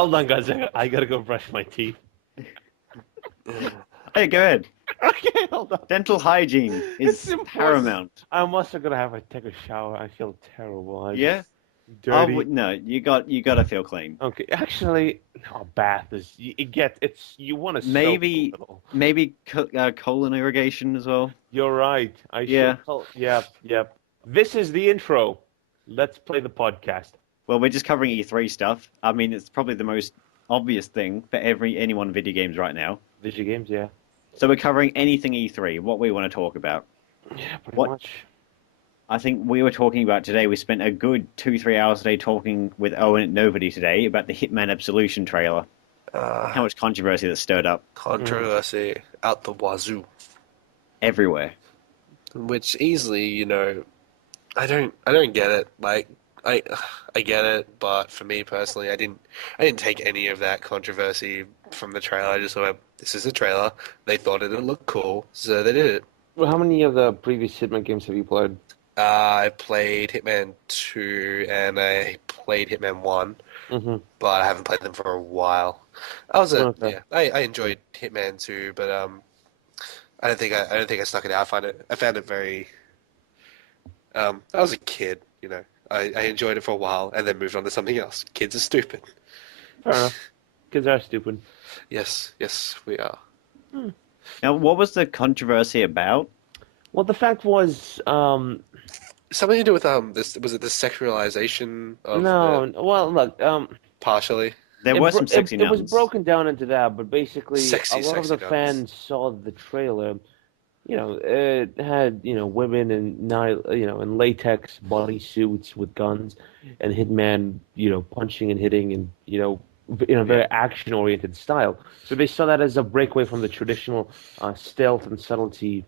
Hold on, guys. I gotta go brush my teeth. Hey, go ahead. Okay, hold on. Dental hygiene It's is important. paramount. I'm also gonna have to take a shower. I feel terrible. I Yeah? just dirty. No, you gotta feel clean. Okay, actually, a bath is it's you want to soak a Maybe little. maybe colon irrigation as well. You're right. I should Yeah. call. Yep, yep. This is the intro. Let's play the podcast. Well, we're just covering E3 stuff. I mean, it's probably the most obvious thing for anyone in video games right now. Video games, yeah. So we're covering anything E3, what we want to talk about. Yeah, pretty What much. I think we were talking about today, we spent a good 2-3 hours today talking with Owen at Nobody today about the Hitman Absolution trailer. Uh, How much controversy that stirred up controversy out the wazoo, everywhere. which easily, I don't get it. Like, I, I get it, but for me personally, I didn't take any of that controversy from the trailer. I just thought, this is a trailer. They thought it'd look cool, so they did it. Well, how many of the previous Hitman games have you played? I played Hitman 2 and I played Hitman 1, Mm-hmm. but I haven't played them for a while. Okay. I enjoyed Hitman 2, but I don't think I stuck it out. I found it very. I was a kid, I enjoyed it for a while and then moved on to something else. Kids are stupid. Fair enough. Kids are stupid. Yes, we are. Now, what was the controversy about? Well, the fact was, Something to do with this was it the sexualization of no. Well, look, partially There were some sexy it was nuns. broken down into that, but basically, Sexy, a lot of the sexy nuns. fans saw the trailer. It had women in in latex bodysuits with guns, and Hitman punching and hitting and in a very action-oriented style. So they saw that as a breakaway from the traditional stealth and subtlety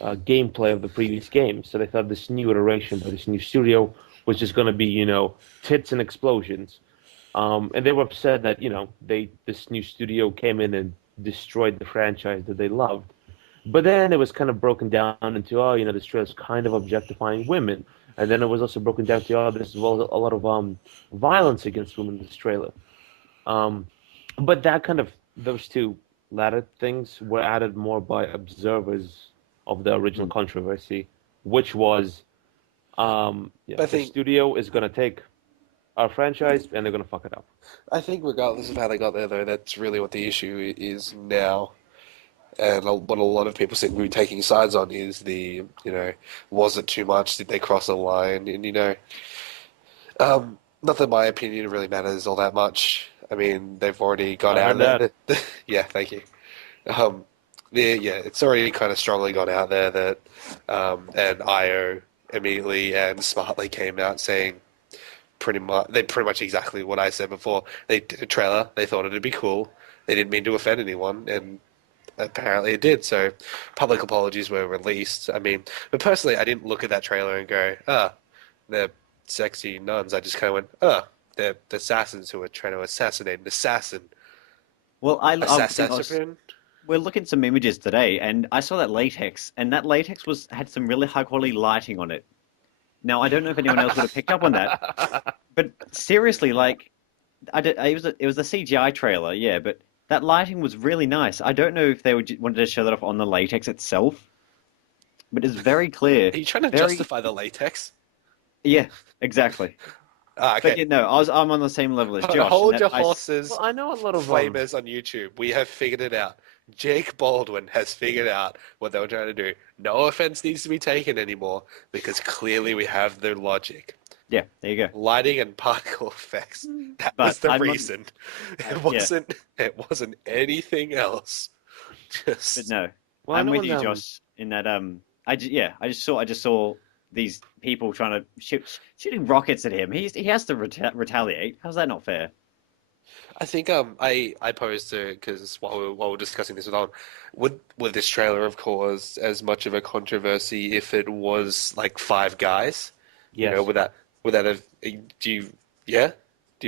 gameplay of the previous game. So they thought this new iteration by this new studio was just going to be tits and explosions. And they were upset that this new studio came in and destroyed the franchise that they loved. But then it was kind of broken down into, this trailer's kind of objectifying women. And then it was also broken down to, there's a lot of violence against women in this trailer. But those two latter things were added more by observers of the original controversy, which was, I the think studio is going to take our franchise and they're going to fuck it up. I think regardless of how they got there, though, that's really what the issue is now. And what a lot of people seem to be taking sides on is was it too much? Did they cross a line? And, not that my opinion really matters all that much. I mean, they've already gone I out heard there. Yeah, thank you. It's already kind of strongly gone out there that, and IO immediately and smartly came out saying pretty much exactly what I said before. They did a trailer. They thought it'd be cool. They didn't mean to offend anyone, and apparently it did. So public apologies were released. I mean, but personally, I didn't look at that trailer and go, they're sexy nuns. I just kind of went, they're the assassins who are trying to assassinate an assassin. Well, Assassin? we're looking at some images today, and I saw that latex, and that latex had some really high quality lighting on it. Now, I don't know if anyone else would have picked up on that, but seriously, like, it was a CGI trailer, yeah, but that lighting was really nice. I don't know if they wanted to show that off on the latex itself, but it's very clear. Are you trying to justify the latex? Yeah, exactly. Okay. But I'm on the same level as Josh. Hold in your that I- horses, Well, I know a lot of flamers on YouTube. We have figured it out. Jake Baldwin has figured out what they were trying to do. No offense needs to be taken anymore because clearly we have the logic. Yeah, there you go. Lighting and particle effects. That But was the I'm not- reason. It wasn't anything else. But Just no, Well, I I'm know with when, you, Josh. In that, I just saw these people trying to shooting rockets at him. He has to retaliate. How's that not fair? I think I posed to because while we're discussing this with Alan, would this trailer have caused as much of a controversy if it was like five guys? yes. Would that have do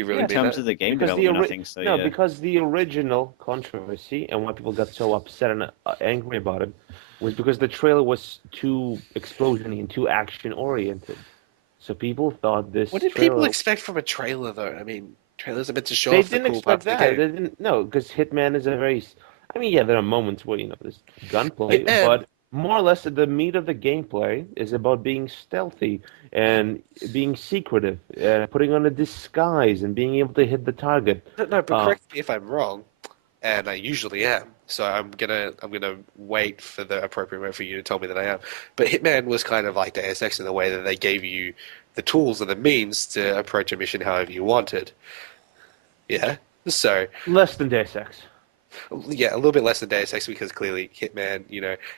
you really In mean terms that? of the game Because development, I think so. no, Yeah. because the original controversy and why people got so upset and angry about it was because the trailer was too explosiony and too action oriented. So people thought this What did trailer. people expect from a trailer though? I mean, Trailers are meant to show They off the didn't cool expect parts of the that. game. They didn't no, because Hitman is a very. I mean, yeah, there are moments where there's gunplay, Hitman, but more or less the meat of the gameplay is about being stealthy and being secretive, putting on a disguise and being able to hit the target. no, but Uh, correct me if I'm wrong, and I usually am. So I'm gonna wait for the appropriate moment for you to tell me that I am. But Hitman was kind of like Deus Ex in the way that they gave you the tools and the means to approach a mission however you wanted. Yeah. So Less than Deus Ex. yeah, a little bit less than Deus Ex because clearly Hitman,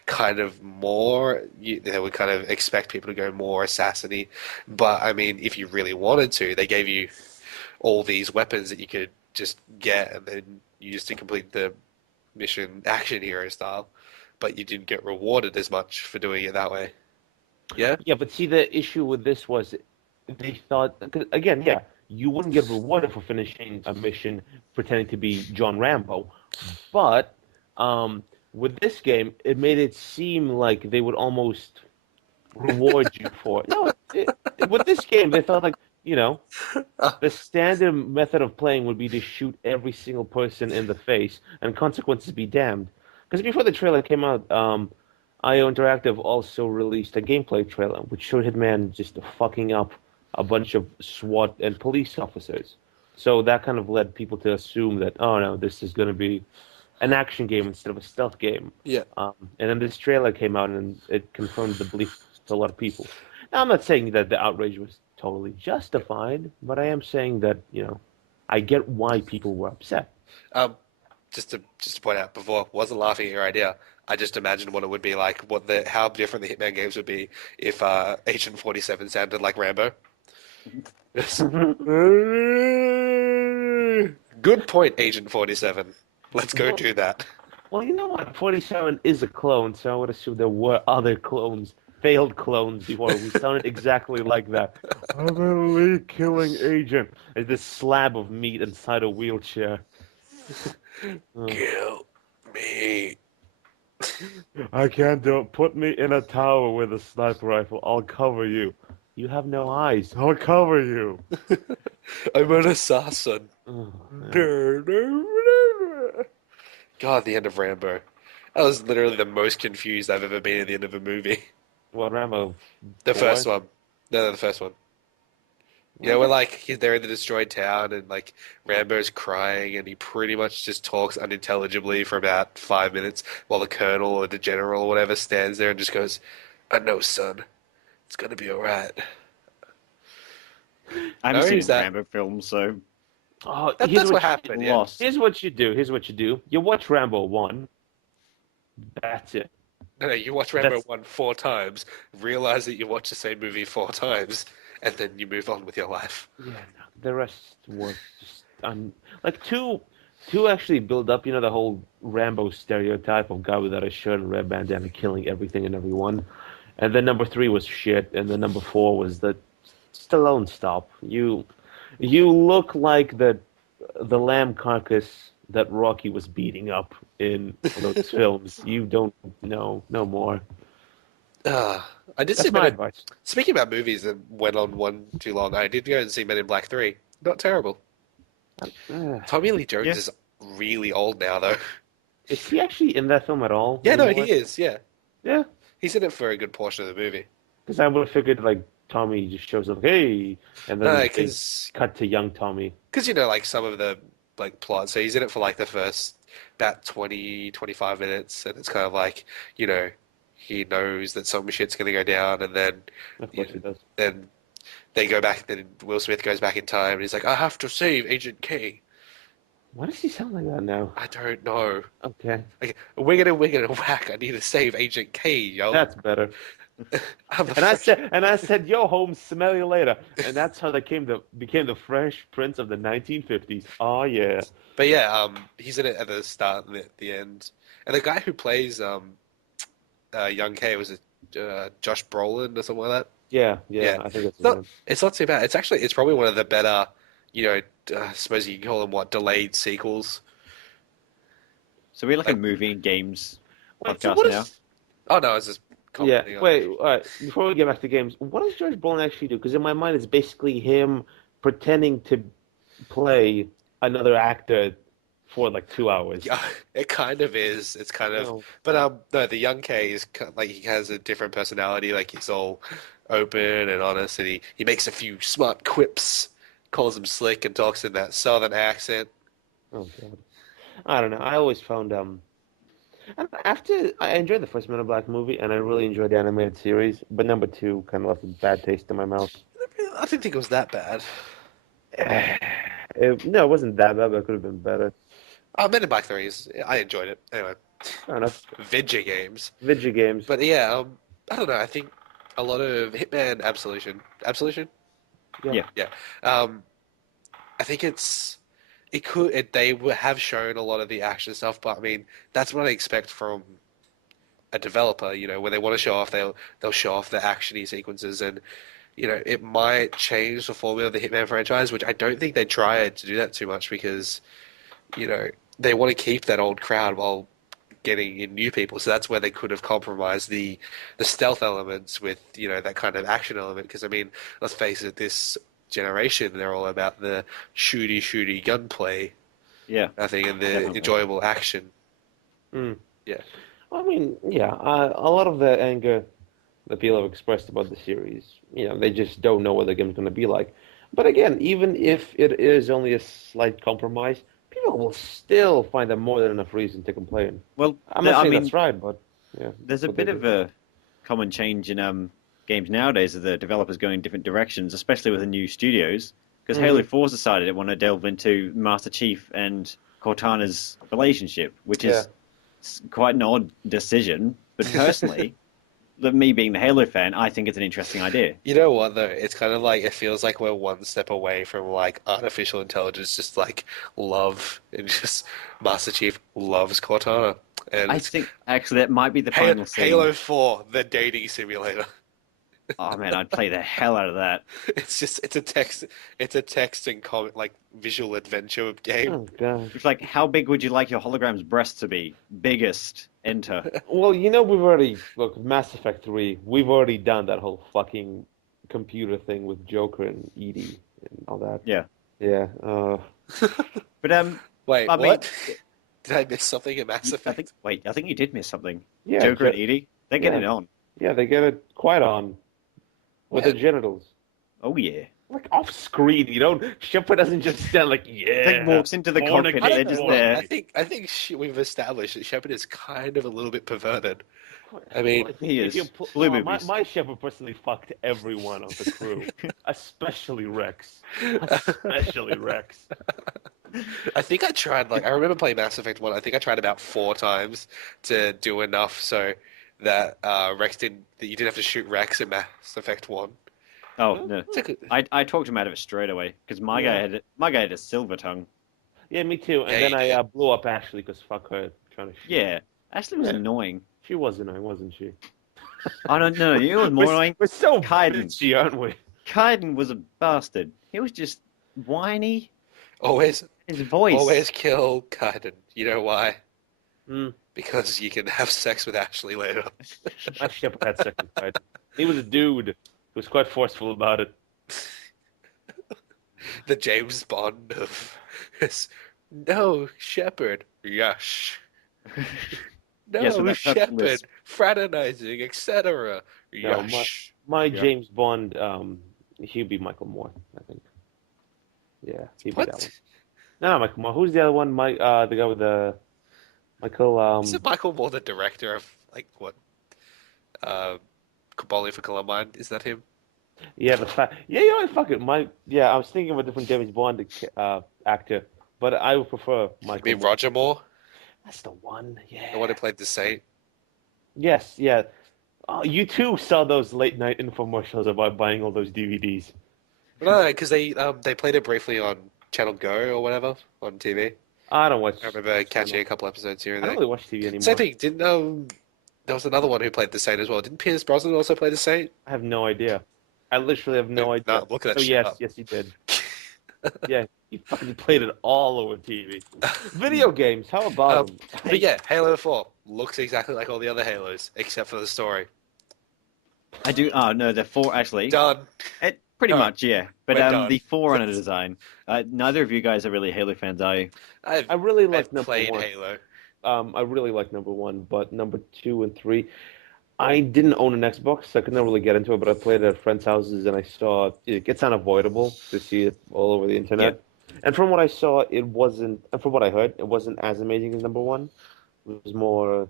kind of more, they would kind of expect people to go more assassin-y. But I mean, if you really wanted to, they gave you all these weapons that you could just get and then use to complete the mission action hero style. But you didn't get rewarded as much for doing it that way. Yeah? Yeah, but see, the issue with this was they thought, 'cause again, yeah, you wouldn't get rewarded for finishing a mission pretending to be John Rambo, but with this game, it made it seem like they would almost reward you for it. No, with this game, they felt like, you know, the standard method of playing would be to shoot every single person in the face and consequences be damned. Because before the trailer came out, IO Interactive also released a gameplay trailer which showed Hitman just fucking up a bunch of SWAT and police officers. So that kind of led people to assume that, oh no, this is going to be an action game instead of a stealth game. Yeah. And then this trailer came out and it confirmed the belief to a lot of people. Now, I'm not saying that the outrage was totally justified, but I am saying that, I get why people were upset. Um, just to point out, before, wasn't laughing at your idea. I just imagined what it would be like, how different the Hitman games would be if Agent 47 sounded like Rambo. Good point, Agent 47. Let's go do that. Well, you know what? 47 is a clone, so I would assume there were other clones, failed clones before who sounded exactly like that. I'm a elite killing agent. There's this slab of meat inside a wheelchair. Kill me. I can't do it. Put me in a tower with a sniper rifle. I'll cover you. You have no eyes. I'll cover you. I'm an assassin. Oh, man. God, the end of Rambo. That was literally the most confused I've ever been at the end of a movie. What, Rambo? The 4? first one. No, the first one. Where they're in the destroyed town and Rambo's crying and he pretty much just talks unintelligibly for about 5 minutes while the colonel or the general or whatever stands there and just goes, "I know, son. It's gonna be alright." I haven't No, seen who's that? Rambo films, so Oh, That's what happened, yeah. lost. Here's what you do. You watch Rambo 1. That's it. No, you watch Rambo That's- 1 4 times, realize that you watched the same movie 4 times, and then you move on with your life. Yeah, no. The rest was just like two actually build up, the whole Rambo stereotype of guy without a shirt and red bandana killing everything and everyone. And then number 3 was shit, and then number 4 was the Stallone stop. You look like the lamb carcass that Rocky was beating up in those films. You don't know no more. I did That's see my Men in, advice. speaking about movies that went on one too long, I did go and see Men in Black 3. Not terrible. Tommy Lee Jones Yeah. is really old now, though. Is he actually in that film at all? Yeah, no, anymore? he is, yeah. Yeah, He's in it for a good portion of the movie. because I would have figured Tommy just shows up, hey, and then No, they because cut to young Tommy. some of the plot. So he's in it for the first about 20, 25 minutes, and it's kind of he knows that some shit's gonna go down, and then Of course he does. then they go back. Then Will Smith goes back in time, and he's like, "I have to save Agent K." Why does he sound like that now? I don't know. Okay, We're gonna whack. I need to save Agent K, yo. that's better. I'm the And I said, "Yo, Holmes, smell you later." And that's how they became the Fresh Prince of the 1950s. Oh yeah. But yeah, he's in it at the start and at the end. And the guy who plays young K was it Josh Brolin or something like that. Yeah, Yeah. I think that's It's not, the it's not too bad. It's probably one of the better, I suppose you can call them delayed sequels. So we're like a movie and games Wait, so podcast what now. is- Oh no, it's just Yeah. commenting on Wait. it. All right. Before we get back to games, what does George Brolin actually do? Because in my mind, it's basically him pretending to play another actor for like 2 hours. Yeah, it kind of is. It's kind of, No. but no, the young K is like he has a different personality. Like he's all open and honest, and he makes a few smart quips, calls him slick, and talks in that southern accent. Oh god. I don't know. I always found after I enjoyed the first Men in Black movie and I really enjoyed the animated series, but number two kind of left a bad taste in my mouth. I didn't think it was that bad. No, it wasn't that bad, but it could have been better. Men in Black 3 is, I enjoyed it. Anyway, Fair enough. video games. Video games. But yeah, I don't know. I think a lot of Hitman Absolution. Yeah. Yeah. I think they would have shown a lot of the action stuff, but I mean, that's what I expect from a developer. You know, when they want to show off, they'll show off the actiony sequences, and you know, it might change the formula of the Hitman franchise, which I don't think they tried to do that too much because, you know, they want to keep that old crowd while getting in new people. So that's where they could have compromised the stealth elements with, you know, that kind of action element. Because I mean, let's face it, this generation they're all about the shooty gunplay. Yeah, I think, and the definitely. enjoyable action. Mm. Yeah. I mean, yeah, a lot of the anger that people have expressed about the series, you know, they just don't know what the game's going to be like. But again, even if it is only a slight compromise, people will still find that more than enough reason to complain. Well, I'm not I saying mean, that's right, but yeah. there's a what they bit of do. a common change in games nowadays of the developers going different directions, especially with the new studios. Because Halo 4's decided it want to delve into Master Chief and Cortana's relationship, which is quite an odd decision. But personally, me being the Halo fan, I think it's an interesting idea. You know what though? It's kind of like it feels like we're one step away from like artificial intelligence, just like love, and just Master Chief loves Cortana, and I it's think actually that might be the final scene. Halo 4, the dating simulator. Oh man, I'd play the hell out of that. It's a text and comment like visual adventure game. Oh god. It's like, how big would you like your hologram's breasts to be? Biggest. Enter. Well, you know, we've already look Mass Effect 3. We've already done that whole fucking computer thing with Joker and Edie and all that. Yeah. Yeah. But Wait, I mean, what? Did I miss something in Mass Effect? I think you did miss something. Yeah. Joker and Edie, they're getting yeah. it on. Yeah, they get it quite on with Yeah. their genitals. Oh yeah. Like off screen, you know. Shepard doesn't just stand like, yeah. Like walks into the cockpit, fornicate they're just war. there. I think we've established that Shepard is kind of a little bit perverted. I mean, He If is. my, Blue movies. my Shepard personally fucked everyone of the crew, especially Rex. Especially Rex. I think I tried I remember playing Mass Effect 1. I think I tried about 4 times to do enough so that that you didn't have to shoot Rex in Mass Effect 1. Oh no. It's like I talked him out of it straight away because my guy had a silver tongue. Yeah, me too. And Yeah, then you I did. blew up Ashley because fuck her trying to shoot. Yeah. Ashley was Yeah. annoying. She was annoying, wasn't she? Oh no, you know what was more annoying? We're so Kaiden. bitchy, aren't we? Kaiden was a bastard. He was just whiny. always His voice. always kill Kaiden. You know why? Mm. Because you can have sex with Ashley later. My Shepard had second sight. He was a dude who was quite forceful about it. The James Bond of no Shepard. Yes. No, Yes, with that perfect Shepard, list. fraternizing, etc. No, Yes. My Yeah. James Bond, he'd be Michael Moore, I think. Yeah, he'd be that one. What? No, not Michael Moore. Who's the other one? The guy with the Michael. Isn't Michael Moore the director of what? Bowling for Columbine? Is that him? Yeah, Yeah, you know what? Fuck it. I was thinking of a different James Bond actor, but I would prefer You Michael mean Moore. Roger Moore? That's the one. Yeah. The one who played the Saint? Yes, yeah. Oh, you too saw those late night infomercials about buying all those DVDs. No, because they played it briefly on Channel Go or whatever on TV. I don't watch. I remember catching a couple episodes here I and don't there. really watch TV anymore. Same thing. Didn't there was another one who played the Saint as well? Didn't Pierce Brosnan also play the Saint? I have no idea. I literally have no No, idea. I'm looking that Oh shit yes, up. yes, he did. Yeah, he fucking played it all over TV. Video games, how about them? But yeah, Halo 4 looks exactly like all the other Halos except for the story. I do. Oh no, the 4 actually. Done. Pretty All right, much, yeah. But we're done. the Forerunner design. Neither of you guys are really Halo fans, are you? I've I really like number played one. Halo. I really like number one, but number two and three, I didn't own an Xbox, so I could never really get into it. But I played it at friends' houses, and I saw it's unavoidable to see it all over the Yeah. internet. And from what I saw, it wasn't, and from what I heard, it wasn't as amazing as number one. It was more,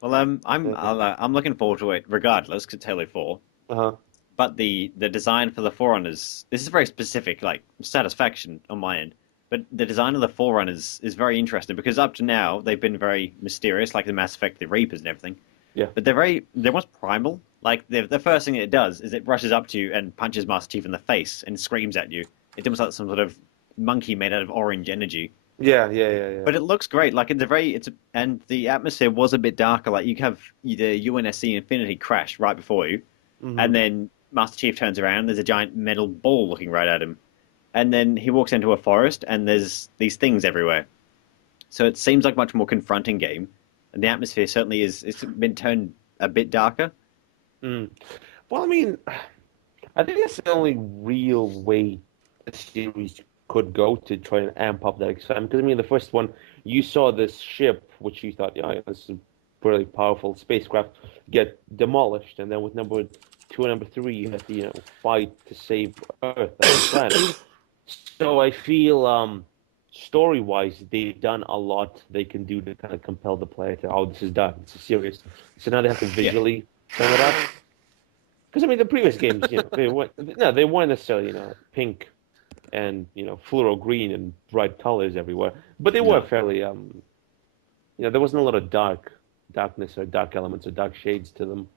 Well, I'm looking forward to it regardless, 'cause it's Halo 4. uh-huh. But the design for the Forerunners, this is very specific, like satisfaction on my end. But the design of the Forerunners is very interesting because up to now they've been very mysterious, like the Mass Effect, the Reapers, and everything. Yeah. But they're almost primal. Like the first thing it does is it rushes up to you and punches Master Chief in the face and screams at you. It's almost like some sort of monkey made out of orange energy. Yeah. But it looks great. Like and the atmosphere was a bit darker. Like you have the UNSC Infinity crash right before you, Mhm. and then Master Chief turns around. There's a giant metal ball looking right at him, and then he walks into a forest, and there's these things everywhere. So it seems like a much more confronting game, and the atmosphere certainly is. It's been turned a bit darker. Mm. Well, I mean, I think that's the only real way a series could go to try and amp up that excitement. Because I mean, the first one, you saw this ship, which you thought, yeah, this is a really powerful spacecraft, get demolished, and then with number two and number three, you had to, fight to save Earth as a planet. So I feel, story-wise, they've done a lot they can do to kind of compel the player to, oh, this is done, this is serious. So now they have to visually turn it up. Because I mean, the previous games, they weren't necessarily, pink and fluoro green and bright colors everywhere, but they were No. fairly, there wasn't a lot of darkness or dark elements or dark shades to them.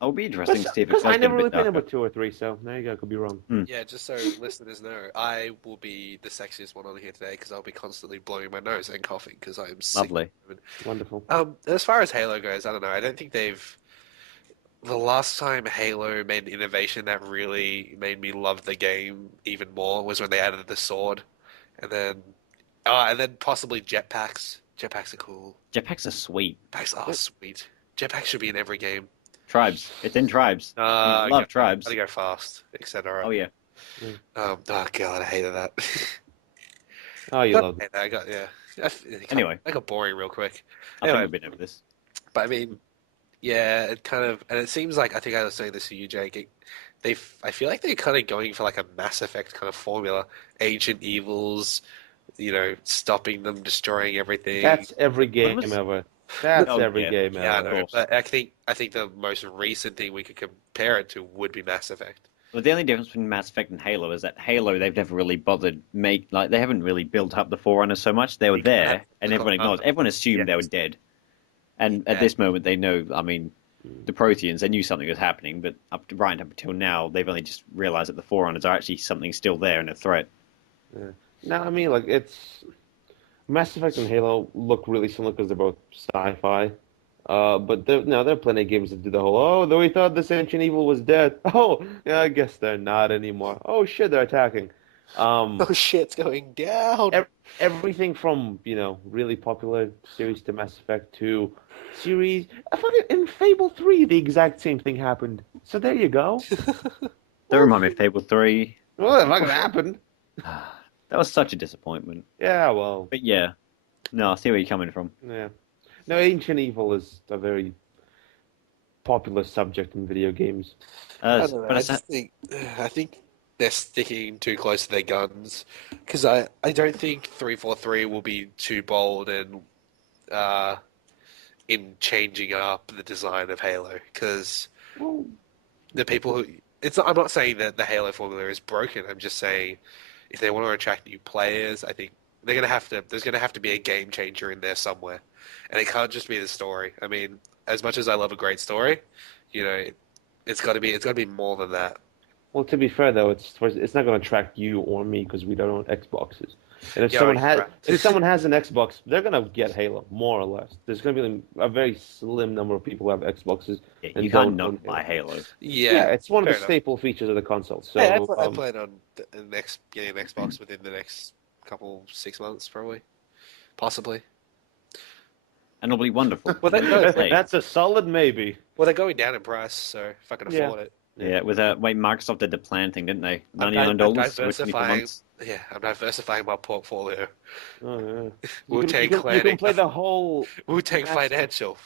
It would be interesting to see if it Because does I get a never really bit played darker. number two or three, so there you go. I could be wrong. Yeah, just so listeners know, I will be the sexiest one on here today because I'll be constantly blowing my nose and coughing because I am sick. Lovely. Wonderful. As far as Halo goes, I don't know. I don't think they've. The last time Halo made an innovation that really made me love the game even more was when they added the sword, and then possibly jetpacks. Jetpacks are cool. Jetpacks are sweet. Jetpacks are sweet. Jetpacks should be in every game. Tribes. It's in Tribes. I love Tribes. Gotta go fast, etc. Oh yeah. Oh god, I hated that. Oh, you love it. I got Anyway. I got boring real quick. I think Anyway. we've been over this. But I mean, yeah, it kind of, and it seems like I think I was saying this to you, Jake. I feel like they're kind of going for like a Mass Effect kind of formula, ancient evils, stopping them, destroying everything. That's every game ever. That's every game ever. Yeah, I know. But I think the most recent thing we could compare it to would be Mass Effect. Well, the only difference between Mass Effect and Halo is that Halo, they've never really bothered they haven't really built up the Forerunners so much. They were there, and everyone acknowledged. Everyone assumed they were dead. And at this moment, they know, I mean, the Protheans, they knew something was happening, but right up until now, they've only just realized that the Forerunners are actually something still there and a threat. Yeah. No, I mean, like, it's... Mass Effect and Halo look really similar because they're both sci-fi. But there are plenty of games that do the whole, oh, though we thought this ancient evil was dead. Oh, yeah, I guess they're not anymore. Oh, shit, they're attacking. Oh, shit's going down. Everything from, really popular series to Mass Effect to series. I thought in Fable 3, the exact same thing happened. So there you go. That remind me of Fable 3. Well, that fucking happened. That was such a disappointment. Yeah, well. But yeah. No, I see where you're coming from. Yeah. No, ancient evil is a very popular subject in video games. I don't know. I think they're sticking too close to their guns because I don't think 343 will be too bold and in changing up the design of Halo because the people who I'm not saying that the Halo formula is broken. I'm just saying if they want to attract new players, I think there's gonna have to be a game changer in there somewhere, and it can't just be the story. I mean, as much as I love a great story, it's got to be more than that. Well, to be fair though, it's not going to attract you or me because we don't own Xboxes. And if Yeah, someone has an Xbox, they're going to get Halo more or less. There's going to be a very slim number of people who have Xboxes. Yeah, and you can't don't not buy Halo. Yeah, it's one of the enough. staple features of the console. So Hey, I plan on getting an Xbox within the next 6 months, probably, possibly. And it'll be wonderful. Well, that's a solid maybe. Well, they're going down in price, so if I can afford it. Yeah, with Microsoft did the plan thing, didn't they? I'm, I'm $99 over 24 diversifying. months. Yeah, I'm diversifying my portfolio. Oh, yeah. Wu Tang You can Clan, play the whole Wu Tang massive. Financial.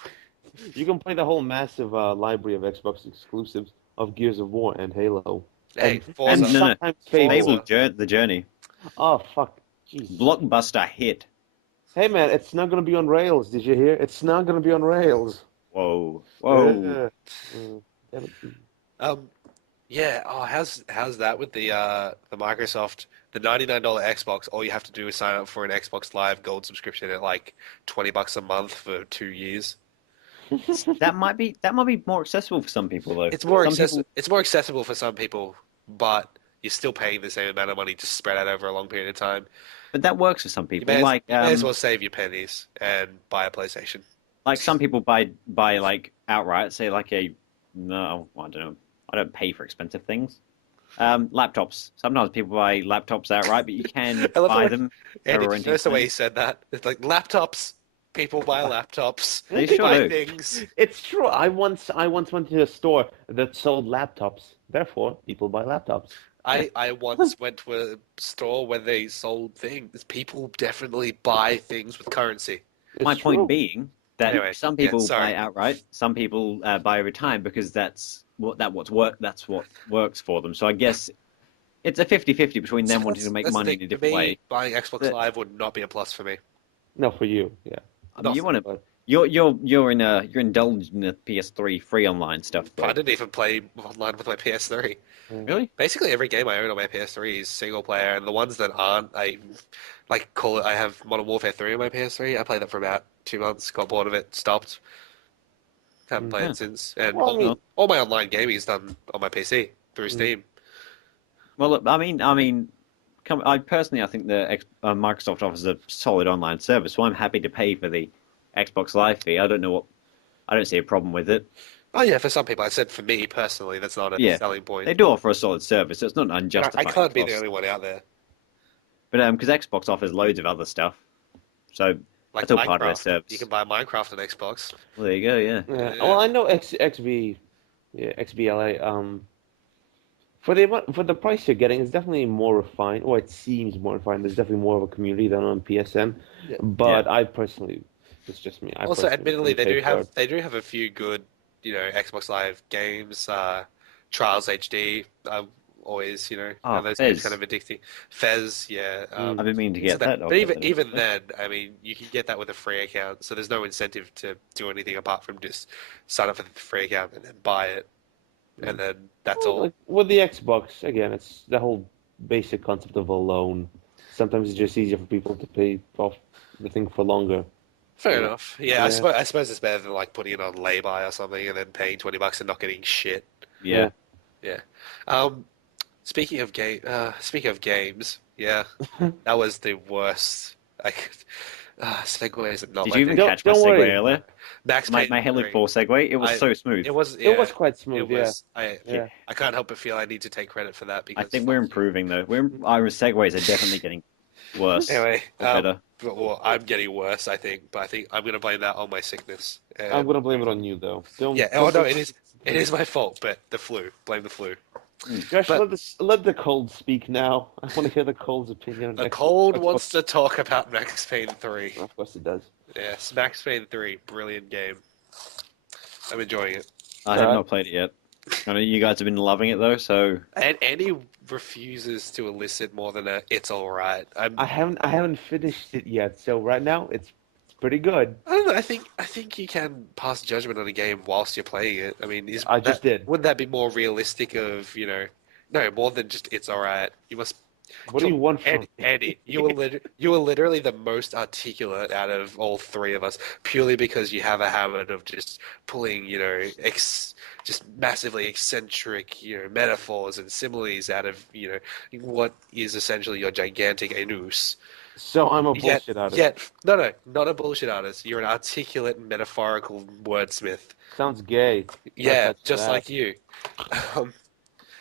You can play the whole massive library of Xbox exclusives of Gears of War and Halo, Hey, and And Forza, no, sometimes Forza. Fable. The Journey, Oh fuck, jeez. blockbuster hit. Hey man, it's not gonna be on rails. Did you hear? It's not gonna be on rails. Whoa, whoa. Yeah. Damn it. Um, yeah. Oh, how's that with the Microsoft the $99 Xbox? All you have to do is sign up for an Xbox Live Gold subscription at like $20 a month for 2 years. That might be more accessible for some people though. It's more Some people, It's more accessible for some people, but you're still paying the same amount of money just spread out over a long period of time. but that works for some people. Like You may as well save your pennies and buy a PlayStation. some people buy like outright, say like a no, I don't know. I don't pay for expensive things. Laptops. Sometimes people buy laptops outright, but you can I love buy the way, them Andy, over did you renting notice the way time. he said that? It's like laptops. People buy laptops. They They sure buy do. things. It's true. I once went to a store that sold laptops. Therefore, people buy laptops. I once went to a store where they sold things. People definitely buy things with currency. My It's point true. being that Anyway, some yeah, people buy sorry. outright, some people buy over time because that's what works for them. So I guess it's a 50-50 between See, them wanting to make that's the money thing. in a For different me, way. buying Xbox That Live would not be a plus for me. No, for you, yeah. I mean, Not you for want me. to But you're indulged in the PS3 free online stuff, I but didn't even play online with my PS3. really, Basically, every game I own on my PS3 is single player, and the ones that aren't, I like call it. I have Modern Warfare 3 on my PS3. I played that for about 2 months, got bored of it, stopped. Haven't mm, played yeah. it since. And well, I mean, Well, all my online gaming is done on my PC through mm, Steam. well, look, I personally I think Microsoft offers a solid online service, so I'm happy to pay for the Xbox Live fee. I don't see a problem with it. Oh yeah, for some people. I said for me personally, that's not a Yeah, selling point. they do offer a solid service, so it's not an And I unjustified can't be the cost. only one out there. But because Xbox offers loads of other stuff, so Like that's all part of their Minecraft. You service. can buy Minecraft on Xbox. Well, there you go. Yeah. yeah. Yeah. Well, I know XB, yeah, XBLA. For the price you're getting, it's definitely more refined, or it seems more refined. There's definitely more of a community than on PSN. Yeah. Yeah. But I personally, it's just me. I Also, personally admittedly, wouldn't pay for it. they do have a few good, Xbox Live games. Trials HD. Always, Oh, and those games kind Fez. of addicting. Fez, yeah. I've been meaning to So get that. I'll but get even that even eventually. then, I mean, you can get that with a free account. So there's no incentive to do anything apart from just sign up for the free account and then buy it, and then that's Well, all. like with the Xbox, again, it's the whole basic concept of a loan. Sometimes it's just easier for people to pay off the thing for longer. Fair Yeah. enough. Yeah, Yeah. I suppose it's better than like putting it on lay-by or something and then paying $20 and not getting shit. Yeah. Yeah. Um, speaking of games, yeah, that was the worst. Like, segues are not Did my you even thing. catch my Don't segue worry. earlier? Max My Payne Halo 3. 4 segue? It was I so smooth. it was It yeah, was quite it smooth, yeah. was. Yeah. I can't help but feel I need to take credit for that I because think we're fuck you. improving though. Our segues are definitely getting worse Anyway, or better. well, I'm getting worse, I think, but I think I'm gonna blame that on my sickness. I'm And gonna blame it on you though. yeah, oh Don't no, blame it is my fault, but the flu. Blame the flu. Hmm. Josh, But let the cold speak now. I want to hear the cold's opinion on the Xbox. cold wants to talk about Max Payne 3. Of course it does. Yes, Max Payne 3, brilliant game. I'm enjoying it. I have not played it yet. I know you guys have been loving it though, so And Andy refuses to elicit more than a "it's all right." I haven't finished it yet, so right now it's pretty good. I don't know. I think you can pass judgment on a game whilst you're playing it. I mean, I just did. wouldn't that be more realistic of, no, more than just it's all right. You must What do you want from me? Andy, you were literally the most articulate out of all three of us, purely because you have a habit of just pulling, just massively eccentric, metaphors and similes out of, what is essentially your gigantic anus. So I'm a Yet, bullshit artist. yet, no, not a bullshit artist. You're an articulate, metaphorical wordsmith. Sounds gay. Yeah, That's just that. like you.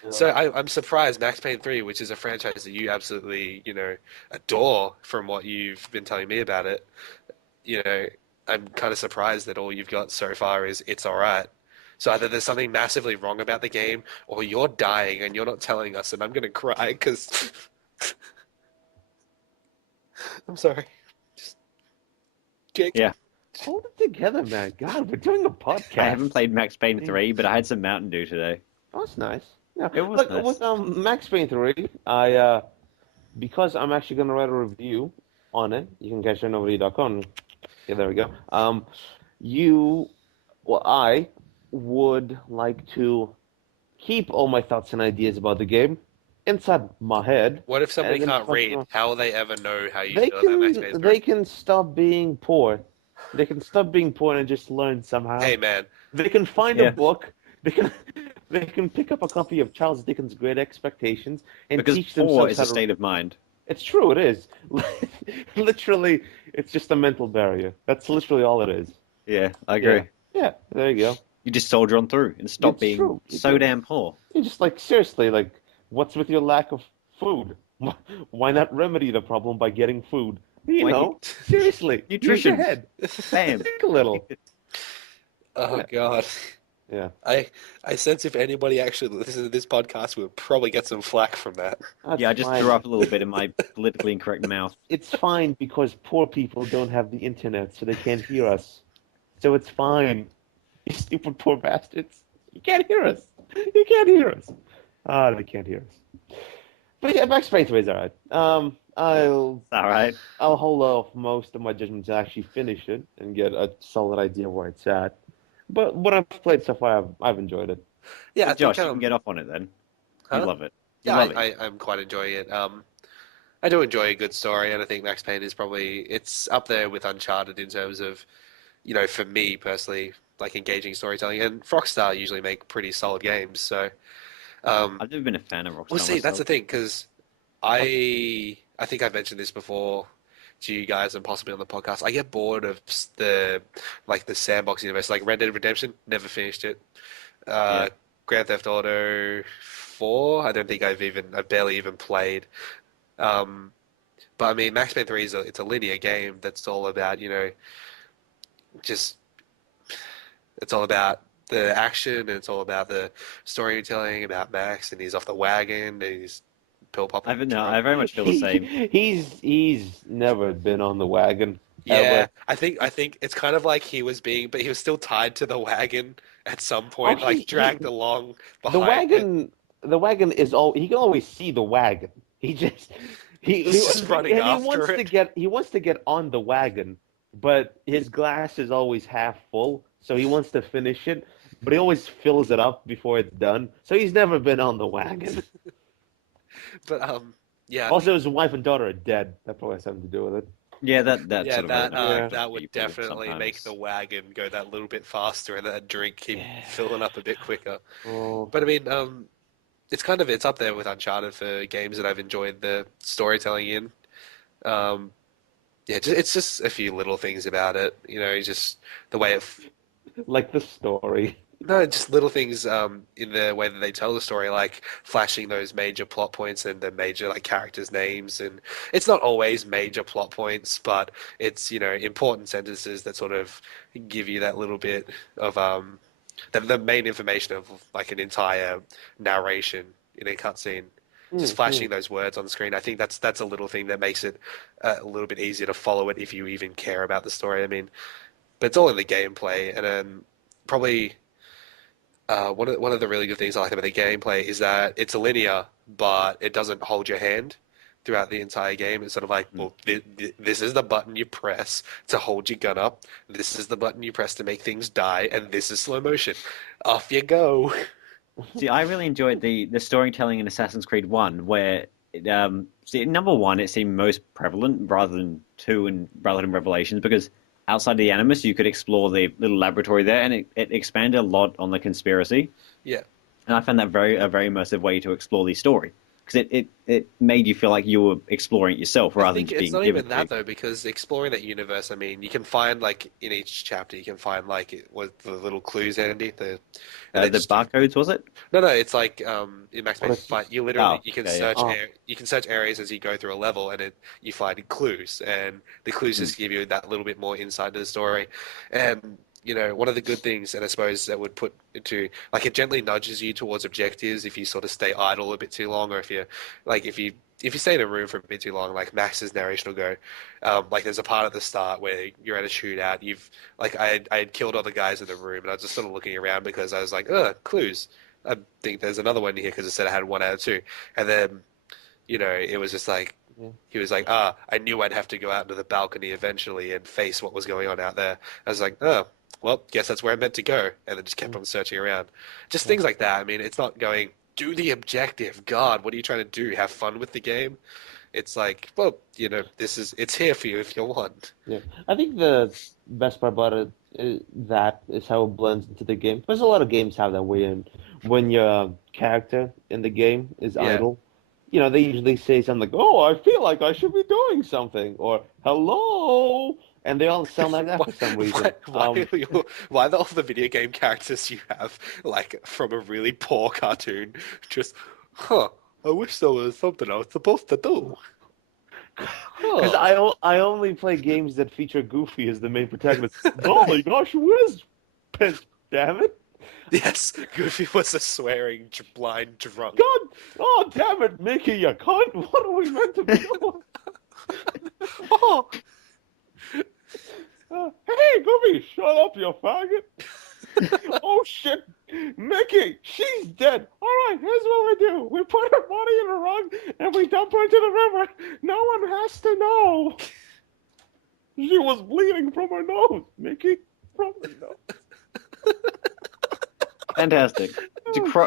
So I'm surprised Max Payne 3, which is a franchise that you absolutely, adore from what you've been telling me about it, I'm kind of surprised that all you've got so far is it's all right. So either there's something massively wrong about the game, or you're dying and you're not telling us, and I'm gonna cry because I'm sorry. Just Jake. Yeah. Hold it together, man. God, we're doing a I haven't podcast. played Max Payne 3, but I had some Mountain Dew today. Oh, that's nice. Yeah, It was look nice. with Max Payne 3, because I'm actually gonna write a review on it. You can catch it on nobody.com. Yeah, there we go. You, well, I would like to keep all my thoughts and ideas about the game inside my head, What if somebody and then can't read? How will they ever know how you feel about Max Payne 3? they can stop being poor. They can stop being poor and just learn somehow. Hey man, They can find a Yeah. book. They can they can pick up a copy of Charles Dickens' Great Expectations and Because teach 4 themselves is how a to. state of mind. It's true. It is. Literally, it's just a mental barrier. That's literally all it is. Yeah, I agree. Yeah. Yeah. There you go. You just soldier on through and stop It's being true. You so do. damn poor. You just like seriously, like, what's with your lack of food? Why not remedy the problem by getting food? You Why- know, seriously, Nutrition. Use your head. Bam. Think a little. oh Yeah. god. Yeah. I sense if anybody actually listens to this podcast, we'll probably get some flack from that. That's Yeah, I just fine. threw up a little bit in my politically incorrect mouth. It's fine because poor people don't have the internet, so they can't hear us. So it's fine. You stupid poor bastards. You can't hear us. You can't hear us. Ah, they can't hear us. But yeah, Max Payne 3 is alright. I'll All right. I'll hold off most of my judgment to actually finish it and get a solid idea where it's at. But what I've played so far, I've enjoyed it. Yeah, I Well, Josh, think, you can get off on it then. You huh? love it. You Yeah, love it. I'm quite enjoying it. I do enjoy a good story, and I think Max Payne is probably it's up there with Uncharted in terms of, for me personally, like engaging storytelling. And Rockstar usually make pretty solid games, so I've never been a fan of Rockstar we'll see. That's the myself. thing, because I think I've mentioned this before to you guys and possibly on the podcast. I get bored of the sandbox universe, like Red Dead Redemption. Never finished it. Yeah. Grand Theft Auto 4. I don't think I've barely even played. But I mean, Max Payne 3 it's a linear game that's all about just it's all about the action and it's all about the storytelling about Max and he's off the wagon and he's pill popping. I very much feel the same. He's never been on the wagon. Yeah, Ever. I think it's kind of like he was but he was still tied to the wagon at some point, Oh, like dragged along The behind it. wagon is all he can always see the wagon. He just He's just running and after he wants it. he wants to get on the wagon, but his glass is always half full, so he wants to finish it, but he always fills it up before it's done. So he's never been on the wagon. But yeah, Also, his wife and daughter are dead. That probably has something to do with it. Yeah, that yeah, sort of that resonates that with would people definitely make sometimes. the wagon go that little bit faster and that drink keep Yeah. filling up a bit quicker. Oh, But I mean, it's up there with Uncharted for games that I've enjoyed the storytelling in. Yeah, it's just a few little things about it, just the way it. like the story. No, just little things in the way that they tell the story, like flashing those major plot points and the major like characters' names, and it's not always major plot points, but it's important sentences that sort of give you that little bit of the main information of like an entire narration in a cutscene. Just flashing those words on the screen. I think that's a little thing that makes it a little bit easier to follow it if you even care about the story. I mean, but it's all in the gameplay, and probably. One of the really good things I like about the gameplay is that it's linear, but it doesn't hold your hand throughout the entire game. It's sort of like, well, this is the button you press to hold your gun up. This is the button you press to make things die, and this is slow motion. Off you go. See, I really enjoyed the storytelling in Assassin's Creed 1, where number 1 it seemed most prevalent rather than 2 and rather than Revelations, because outside of the Animus you could explore the little laboratory there, and it expanded a lot on the conspiracy. Yeah. And I found that a very immersive way to explore the story, because it made you feel like you were exploring it yourself I rather than think just being it's not given even that to you. though, because exploring that universe, I mean, you can find like in each chapter, you can find like with the little clues handy. And The barcodes, was it? No, in Max Payne, What if- you literally Oh, you can yeah, yeah. search Oh. you can search areas as you go through a level, and you find clues, and the clues just give you that little bit more insight to the story. And one of the good things, and I suppose that would put into like it gently nudges you towards objectives if you sort of stay idle a bit too long, or if you stay in a room for a bit too long, like Max's narration will go, like there's a part at the start where you're at a shootout. I had killed all the guys in the room, and I was just sort of looking around because I was like, clues. I think there's another one here because it said I had 1 out of 2, and then it was just like. Yeah. He was like, I knew I'd have to go out into the balcony eventually and face what was going on out there. I was like, well, guess that's where I meant to go. And then just kept on searching around. Just things like that. I mean, it's not going, do the objective. God, what are you trying to do? Have fun with the game? It's like, well, it's here for you if you want. Yeah, I think the best part about it is how it blends into the game. Because a lot of games have that way, and when your character in the game is Yeah. idle, they usually say something like, "Oh, I feel like I should be doing something," or "Hello," and they all sound like that for some reason. Why all the video game characters you have, like, from a really poor cartoon, just, I wish there was something I was supposed to do. Because I only play games that feature Goofy as the main protagonist. Golly gosh, where's pissed? Damn it! Yes, Goofy was a swearing blind drunk. God, oh damn it, Mickey, you cunt! What are we meant to be doing? Oh, Hey, Goofy, shut up, you faggot! Oh shit, Mickey, she's dead. All right, here's what we do: we put her body in a rug and we dump her into the river. No one has to know. She was bleeding from her nose, Mickey, from her nose. Fantastic.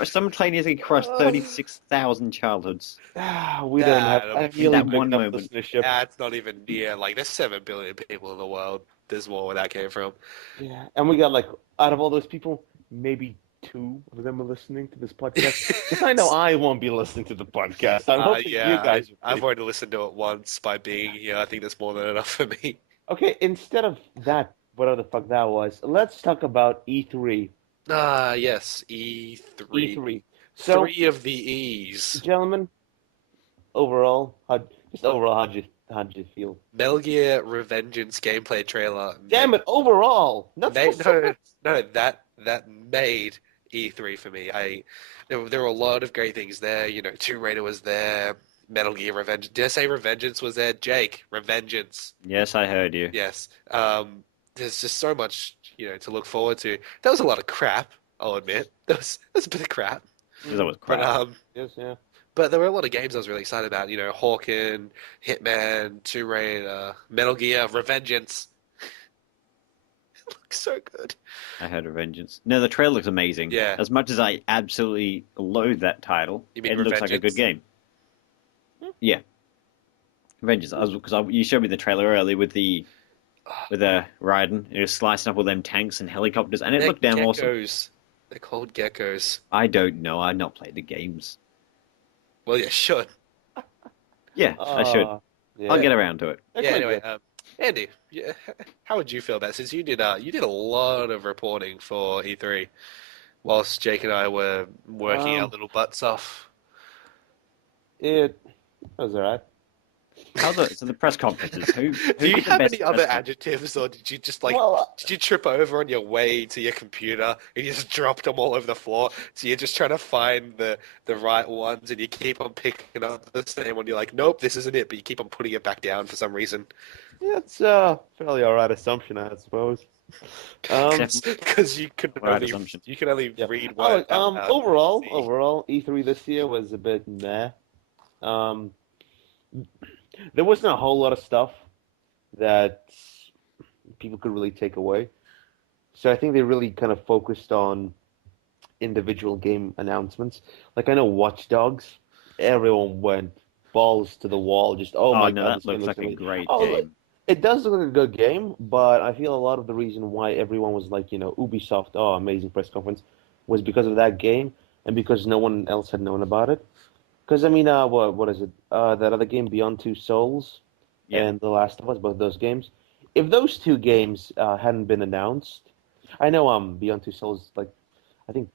Simultaneously crushed 36,000 childhoods. We don't have a really that big one enough moment. listenership. That's not even near. Like, there's 7 billion people in the world. There's more where that came from. Yeah, and we got like out of all those people, maybe 2 of them are listening to this podcast. Because I know I won't be listening to the podcast. I don't think you guys. I've already listened to it once by being here. I think that's more than enough for me. Okay, instead of that, whatever the fuck that was, let's talk about E3. Yes, E3. E3. So, 3 of the E's. gentlemen, overall, how'd you feel? Metal Gear Revengeance gameplay trailer. Damn it, overall. Not No, that made E3 for me. There were a lot of great things there. Tomb Raider was there. Metal Gear Revenge. Did I say Revengeance was there? Jake, Revengeance. Yes, I heard you. Yes. There's just so much, to look forward to. That was a lot of crap, I'll admit. That was a bit of crap. Because that was crap. But Yes, yeah. but there were a lot of games I was really excited about. Hawken, Hitman, Tomb Raider, Metal Gear, Revengeance. It looks so good. I heard Revengeance. No, the trailer looks amazing. Yeah. As much as I absolutely loathe that title, You mean it looks like a good Revengeance? game. Yeah. Revengeance. Because you showed me the trailer earlier with the Raiden. It was slicing up all them tanks and helicopters, and it They're looked damn awesome. geckos. They're called geckos. I don't know. I've not played the games. Well, yeah, should. Yeah, I should. Yeah. I'll get around to it. That's Yeah. pretty Anyway, good. Andy, how would you feel about it? Since you did a lot of reporting for E3, whilst Jake and I were working our little butts off. It was alright. So the press conferences. Who Do you did the have best any other press adjectives, or did you just Well, did you trip over on your way to your computer and you just dropped them all over the floor? So you're just trying to find the right ones, and you keep on picking up the same one. You're like, nope, this isn't it, but you keep on putting it back down for some reason. yeah, it's a fairly alright assumption, I suppose. Because you can Right only assumption. read Oh, what. out loud. overall, E3 this year was a bit meh. There wasn't a whole lot of stuff that people could really take away. So I think they really kind of focused on individual game announcements. Like I know Watch Dogs, everyone went balls to the wall, just Oh, my no, god, that this game looks like a amazing. great Oh, game. It does look like a good game, but I feel a lot of the reason why everyone was like, Ubisoft, oh, amazing press conference, was because of that game and because no one else had known about it. Because, I mean, what is it? That other game, Beyond Two Souls, Yeah. and The Last of Us, both those games. If those 2 games hadn't been announced, I know Beyond Two Souls, like, I think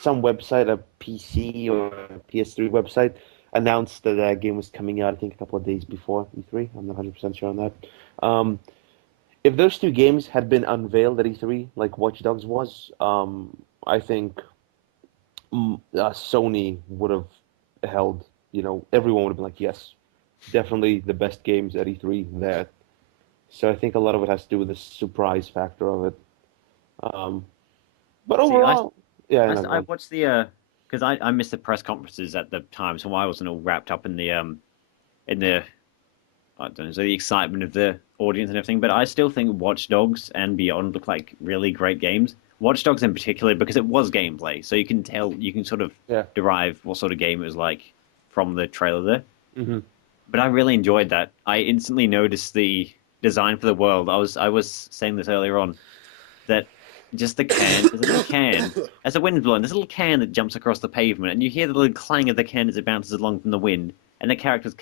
some website, a PC or a PS3 website, announced that that game was coming out, I think, a couple of days before E3. I'm not 100% sure on that. if those two games had been unveiled at E3 like Watch Dogs was, I think Sony would have held, everyone would have been like, yes, definitely the best games at E3 there. So I think a lot of it has to do with the surprise factor of it. Um, but See, overall, yeah, no, go I on. watched the because I missed the press conferences at the time, so I wasn't all wrapped up in the I don't know, so the excitement of the audience and everything. But I still think Watch Dogs and Beyond look like really great games. Watch Dogs in particular because it was gameplay, so you can sort of Yeah. derive what sort of game it was like from the trailer there. Hmm. But I really enjoyed that. I instantly noticed the design for the world. I was saying this earlier on that just the can, there's a little can as the wind's blowing. There's a little can that jumps across the pavement, and you hear the little clang of the can as it bounces along from the wind. And the character's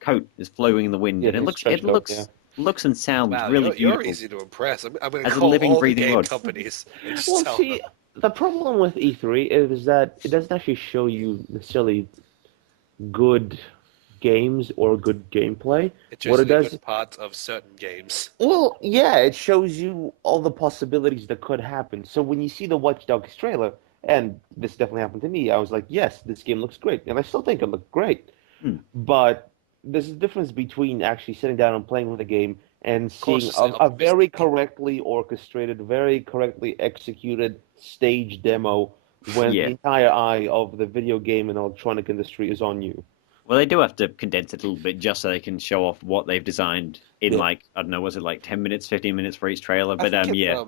coat is flowing in the wind, Yeah, and his it trench coat, yeah. looks and sounds Wow, really you're beautiful easy to impress. I'm going to as a call living, all the breathing game world. companies and just Well, tell them. see, the problem with E3 is that it doesn't actually show you necessarily good games or good gameplay. It What shows it you the does, good parts of certain games. well, yeah, it shows you all the possibilities that could happen. So when you see the Watch Dogs trailer, and this definitely happened to me, I was like, yes, this game looks great, and I still think it looked great. Hmm. But there's a difference between actually sitting down and playing with the game and seeing Cautiously a very optimistic. correctly orchestrated, very correctly executed stage demo when the Yeah. entire eye of the video game and electronic industry is on you. Well, they do have to condense it a little bit just so they can show off what they've designed in Yeah. like I don't know, was it like 10 minutes, 15 minutes for each trailer? I But think it's yeah,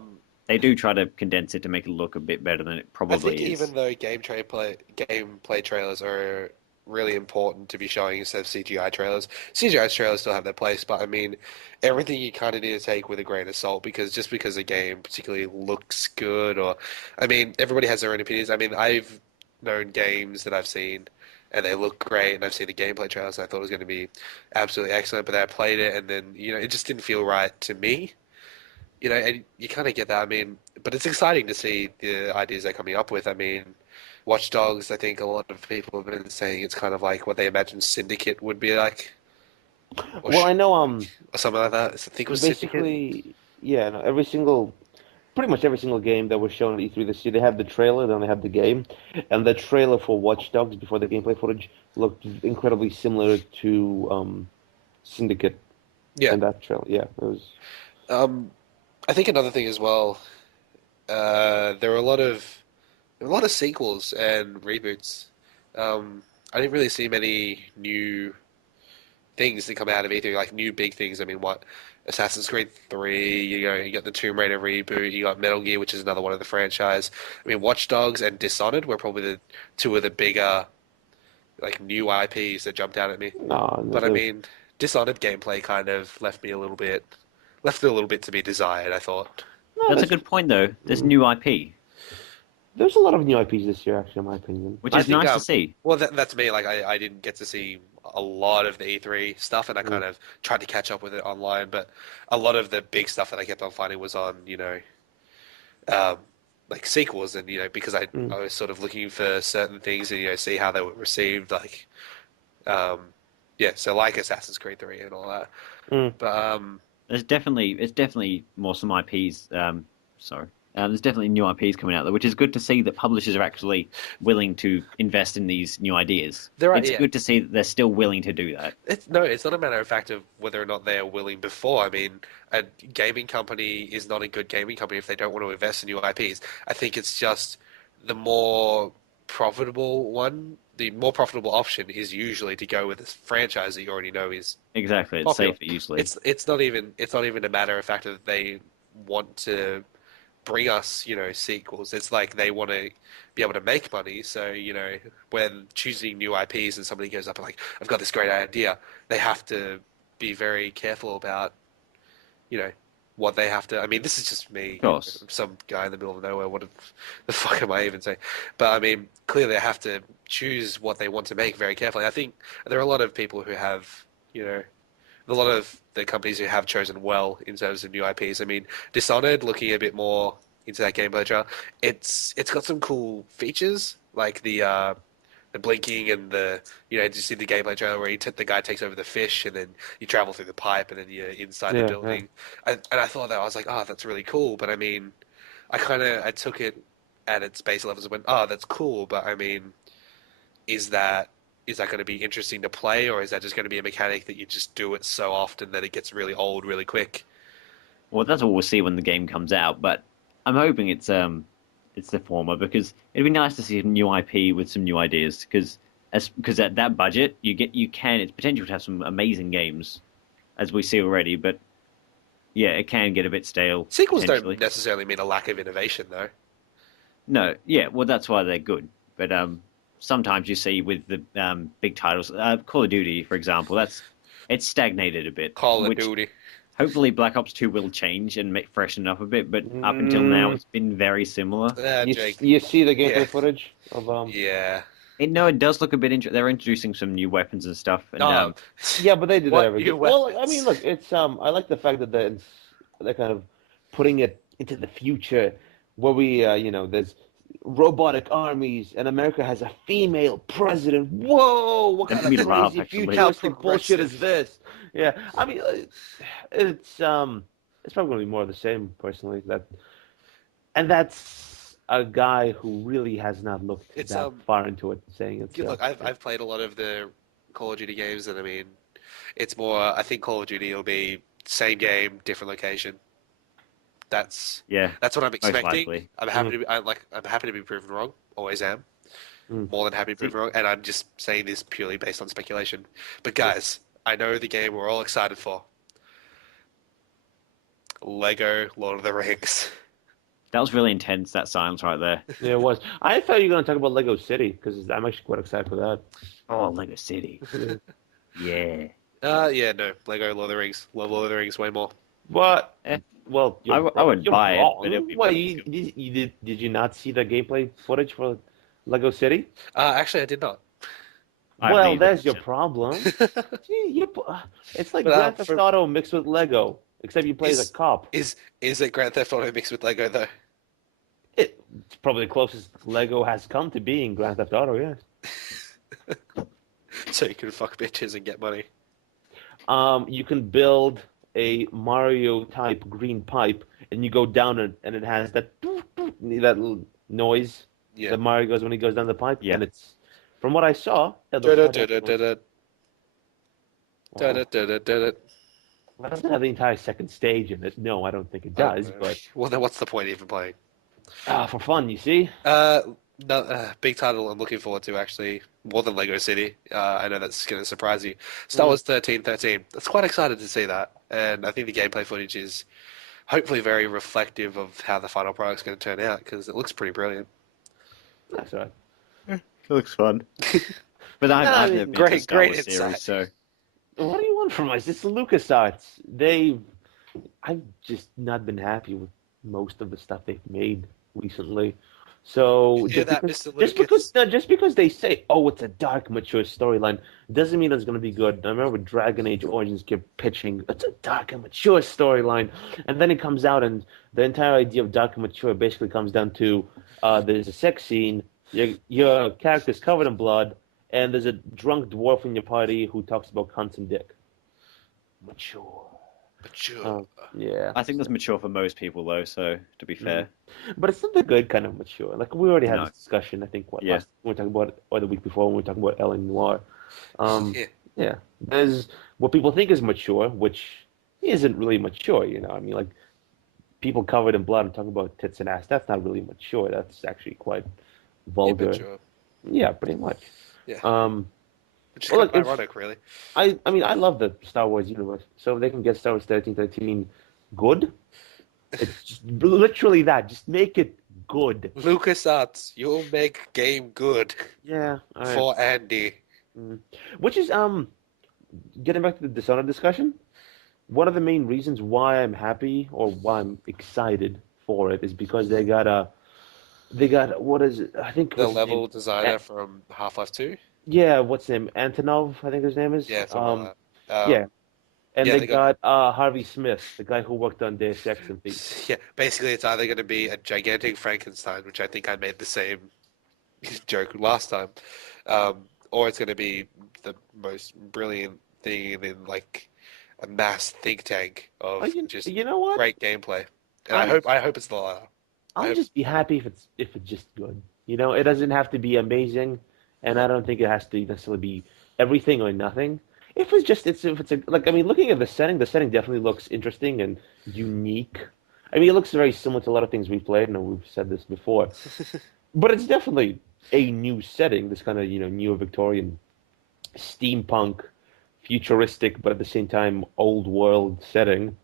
they do try to condense it to make it look a bit better than it I think probably even is. though gameplay trailers are really important to be showing instead of CGI trailers, CGI trailers still have their place, but I mean, everything you kind of need to take with a grain of salt because just because a game particularly looks good, or I mean, everybody has their own opinions. I mean, I've known games that I've seen and they look great, and I've seen the gameplay trailers and I thought it was going to be absolutely excellent, but then I played it and then it just didn't feel right to me. And you kind of get that. I mean, but it's exciting to see the ideas they're coming up with. I mean, Watch Dogs, I think a lot of people have been saying it's kind of like what they imagine Syndicate would be like, or, Well, I know or something like that. I think it was Syndicate. basically, yeah, no, pretty much every single game that was shown at E3 this year, they had the trailer, then they had the game, and the trailer for Watch Dogs before the gameplay footage looked incredibly similar to Syndicate Yeah. in that trailer. Yeah, it was. Um, I think another thing as well, there were a lot of sequels and reboots. I didn't really see many new things that come out of either, like new big things. I mean, what Assassin's Creed 3, you got the Tomb Raider reboot, you got Metal Gear, which is another one of the franchise. I mean, Watch Dogs and Dishonored were probably the two of the bigger like new IPs that jumped out at me. No, But I mean, Dishonored gameplay kind of left it a little bit to be desired, I thought. no, That's a good point though. There's new IP, there's a lot of new IPs this year, actually, in my opinion. which I is think nice to see. well that's me. Like I didn't get to see a lot of the E3 stuff, and I Mm. kind of tried to catch up with it online. But a lot of the big stuff that I kept on finding was on um, like sequels, and because Mm. I was sort of looking for certain things and see how they were received, like um, yeah, so like Assassin's Creed 3 and all that. Mm. But It's definitely more some IPs. Sorry. There's definitely new IPs coming out there, which is good to see that publishers are actually willing to invest in these new ideas. there are It's yeah, good to see that they're still willing to do that. it's not a matter of fact of whether or not they're willing before. I mean, a gaming company is not a good gaming company if they don't want to invest in new IPs. I think it's just the more the more profitable option is usually to go with this franchise that you already know is Exactly, it's popular. safer usually. It's not even a matter of fact that they want to bring us, sequels. It's like they want to be able to make money. So, when choosing new IPs and somebody goes up and like, I've got this great idea, they have to be very careful about, you know, what they have to. I mean, this is just me, Of course. some guy in the middle of nowhere. What the fuck am I even saying? But I mean, clearly they have to choose what they want to make very carefully. I think there are a lot of people who have, a lot of the companies who have chosen well in terms of new IPs. I mean, Dishonored, looking a bit more into that gameplay trail, it's got some cool features like blinking and did you see the gameplay trailer where the guy takes over the fish and then you travel through the pipe and then you're inside the Yeah, building. And I thought that I was like, oh, that's really cool. But I mean, I took it at its base levels and went, oh, that's cool. But I mean, is that going to be interesting to play, or is that just going to be a mechanic that you just do it so often that it gets really old really quick? Well, that's what we'll see when the game comes out. But I'm hoping it's the former because it'd be nice to see a new IP with some new ideas. Because at that budget, it's potential to have some amazing games, as we see already. But yeah, it can get a bit stale. Sequels don't necessarily mean a lack of innovation, though. No, yeah, well, that's why they're good. But sometimes you see with the big titles, Call of Duty, for example, it's stagnated a bit. Call of Duty. Hopefully, Black Ops 2 will change and freshen up a bit. But up until now, it's been very similar. You see the gameplay footage of Yeah. It does look a bit interesting. They're introducing some new weapons and stuff. And, yeah, but they do that every new game. Well, weapons? I mean, look, it's I like the fact that they're kind of putting it into the future, where we there's robotic armies and America has a female president. Whoa, what kind of crazy futuristic bullshit is this? Yeah, I mean, it's probably gonna be more of the same, personally. That's a guy who really has not looked that far into it, saying it. Look, I've played a lot of the Call of Duty games, and I mean, it's more. I think Call of Duty will be same game, different location. That's what I'm expecting. I'm happy to be. I'm happy to be proven wrong. Always am. More than happy to be proven wrong, and I'm just saying this purely based on speculation. But guys, I know the game we're all excited for. Lego Lord of the Rings. That was really intense, that silence right there. Yeah, it was. I thought you were going to talk about Lego City, because I'm actually quite excited for that. Oh, Lego City. Yeah. No. Lego Lord of the Rings. Love Lord of the Rings way more. What? Well, I would buy it. But did you not see the gameplay footage for Lego City? Actually, I did not. Well, there's your problem. It's like Grand Theft Auto mixed with Lego, except you play as a cop. Is it Grand Theft Auto mixed with Lego, though? It's probably the closest Lego has come to being Grand Theft Auto, yeah. So you can fuck bitches and get money. You can build a Mario-type green pipe, and you go down it, and it has that little noise that Mario goes when he goes down the pipe. Yeah. And it's, from what I saw, it doesn't have the entire second stage in it. No, I don't think it does. But well, then what's the point of even playing? For fun, you see. Big title I'm looking forward to, actually, more than Lego City. I know that's going to surprise you. Star Wars 1313. That's quite excited to see that, and I think the gameplay footage is hopefully very reflective of how the final product's going to turn out, because it looks pretty brilliant. That's right. It looks fun. But I've never been to Star Wars series, so. What do you want from us? It's LucasArts. I've just not been happy with most of the stuff they've made recently. So just because they say, oh, it's a dark, mature storyline, doesn't mean it's going to be good. I remember Dragon Age Origins kept pitching, it's a dark and mature storyline, and then it comes out, and the entire idea of dark and mature basically comes down to there's a sex scene, your character's covered in blood, and there's a drunk dwarf in your party who talks about cunts and dick. Mature. Yeah. I think that's mature for most people, though, so to be fair. But it's not the good kind of mature. Like, we already had this discussion, I think, last we were talking about, or the week before when we were talking about L.A. Noire. Yeah. There's what people think is mature, which isn't really mature, you know. I mean, like, people covered in blood and talking about tits and ass, that's not really mature. That's actually quite vulgar. Immature. Yeah, pretty much. Yeah. Which is kind of ironic, really. I mean, I love the Star Wars universe. So if they can get Star Wars 1313 good, it's just literally that. Just make it good. LucasArts, you'll make game good. Yeah. All right. For Andy. Which is, getting back to the Dishonored discussion, one of the main reasons why I'm happy or why I'm excited for it is because they got, what is it? I think the level designer from Half-Life 2? Yeah, what's his name? Antonov, I think his name is. Yeah, something like that. Yeah. And they got Harvey Smith, the guy who worked on Deus Ex and things. Yeah, basically it's either going to be a gigantic Frankenstein, which I think I made the same joke last time, or it's going to be the most brilliant thing in like a mass think tank Oh, of just you know what? great gameplay. And I'm I hope it's the latter. I I'll hope. just be happy if it's just good. It doesn't have to be amazing, and I don't think it has to necessarily be everything or nothing. If it's a like I mean, looking at the setting definitely looks interesting and unique. I mean, it looks very similar to a lot of things we've played, and we've said this before. But it's definitely a new setting, this kind of, neo Victorian steampunk, futuristic, but at the same time old world setting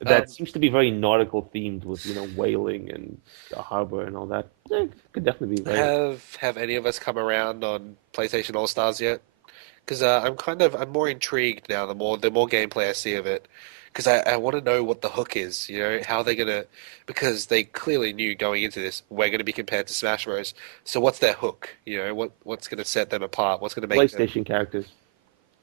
that Um, seems to be very nautical themed with, whaling and the harbor and all that. Yeah, it could definitely be very. have any of us come around on PlayStation All Stars yet? Because I'm more intrigued now. The more gameplay I see of it, because I want to know what the hook is. How they're gonna, because they clearly knew going into this we're gonna be compared to Smash Bros. So what's their hook? What's gonna set them apart? What's gonna make them PlayStation characters.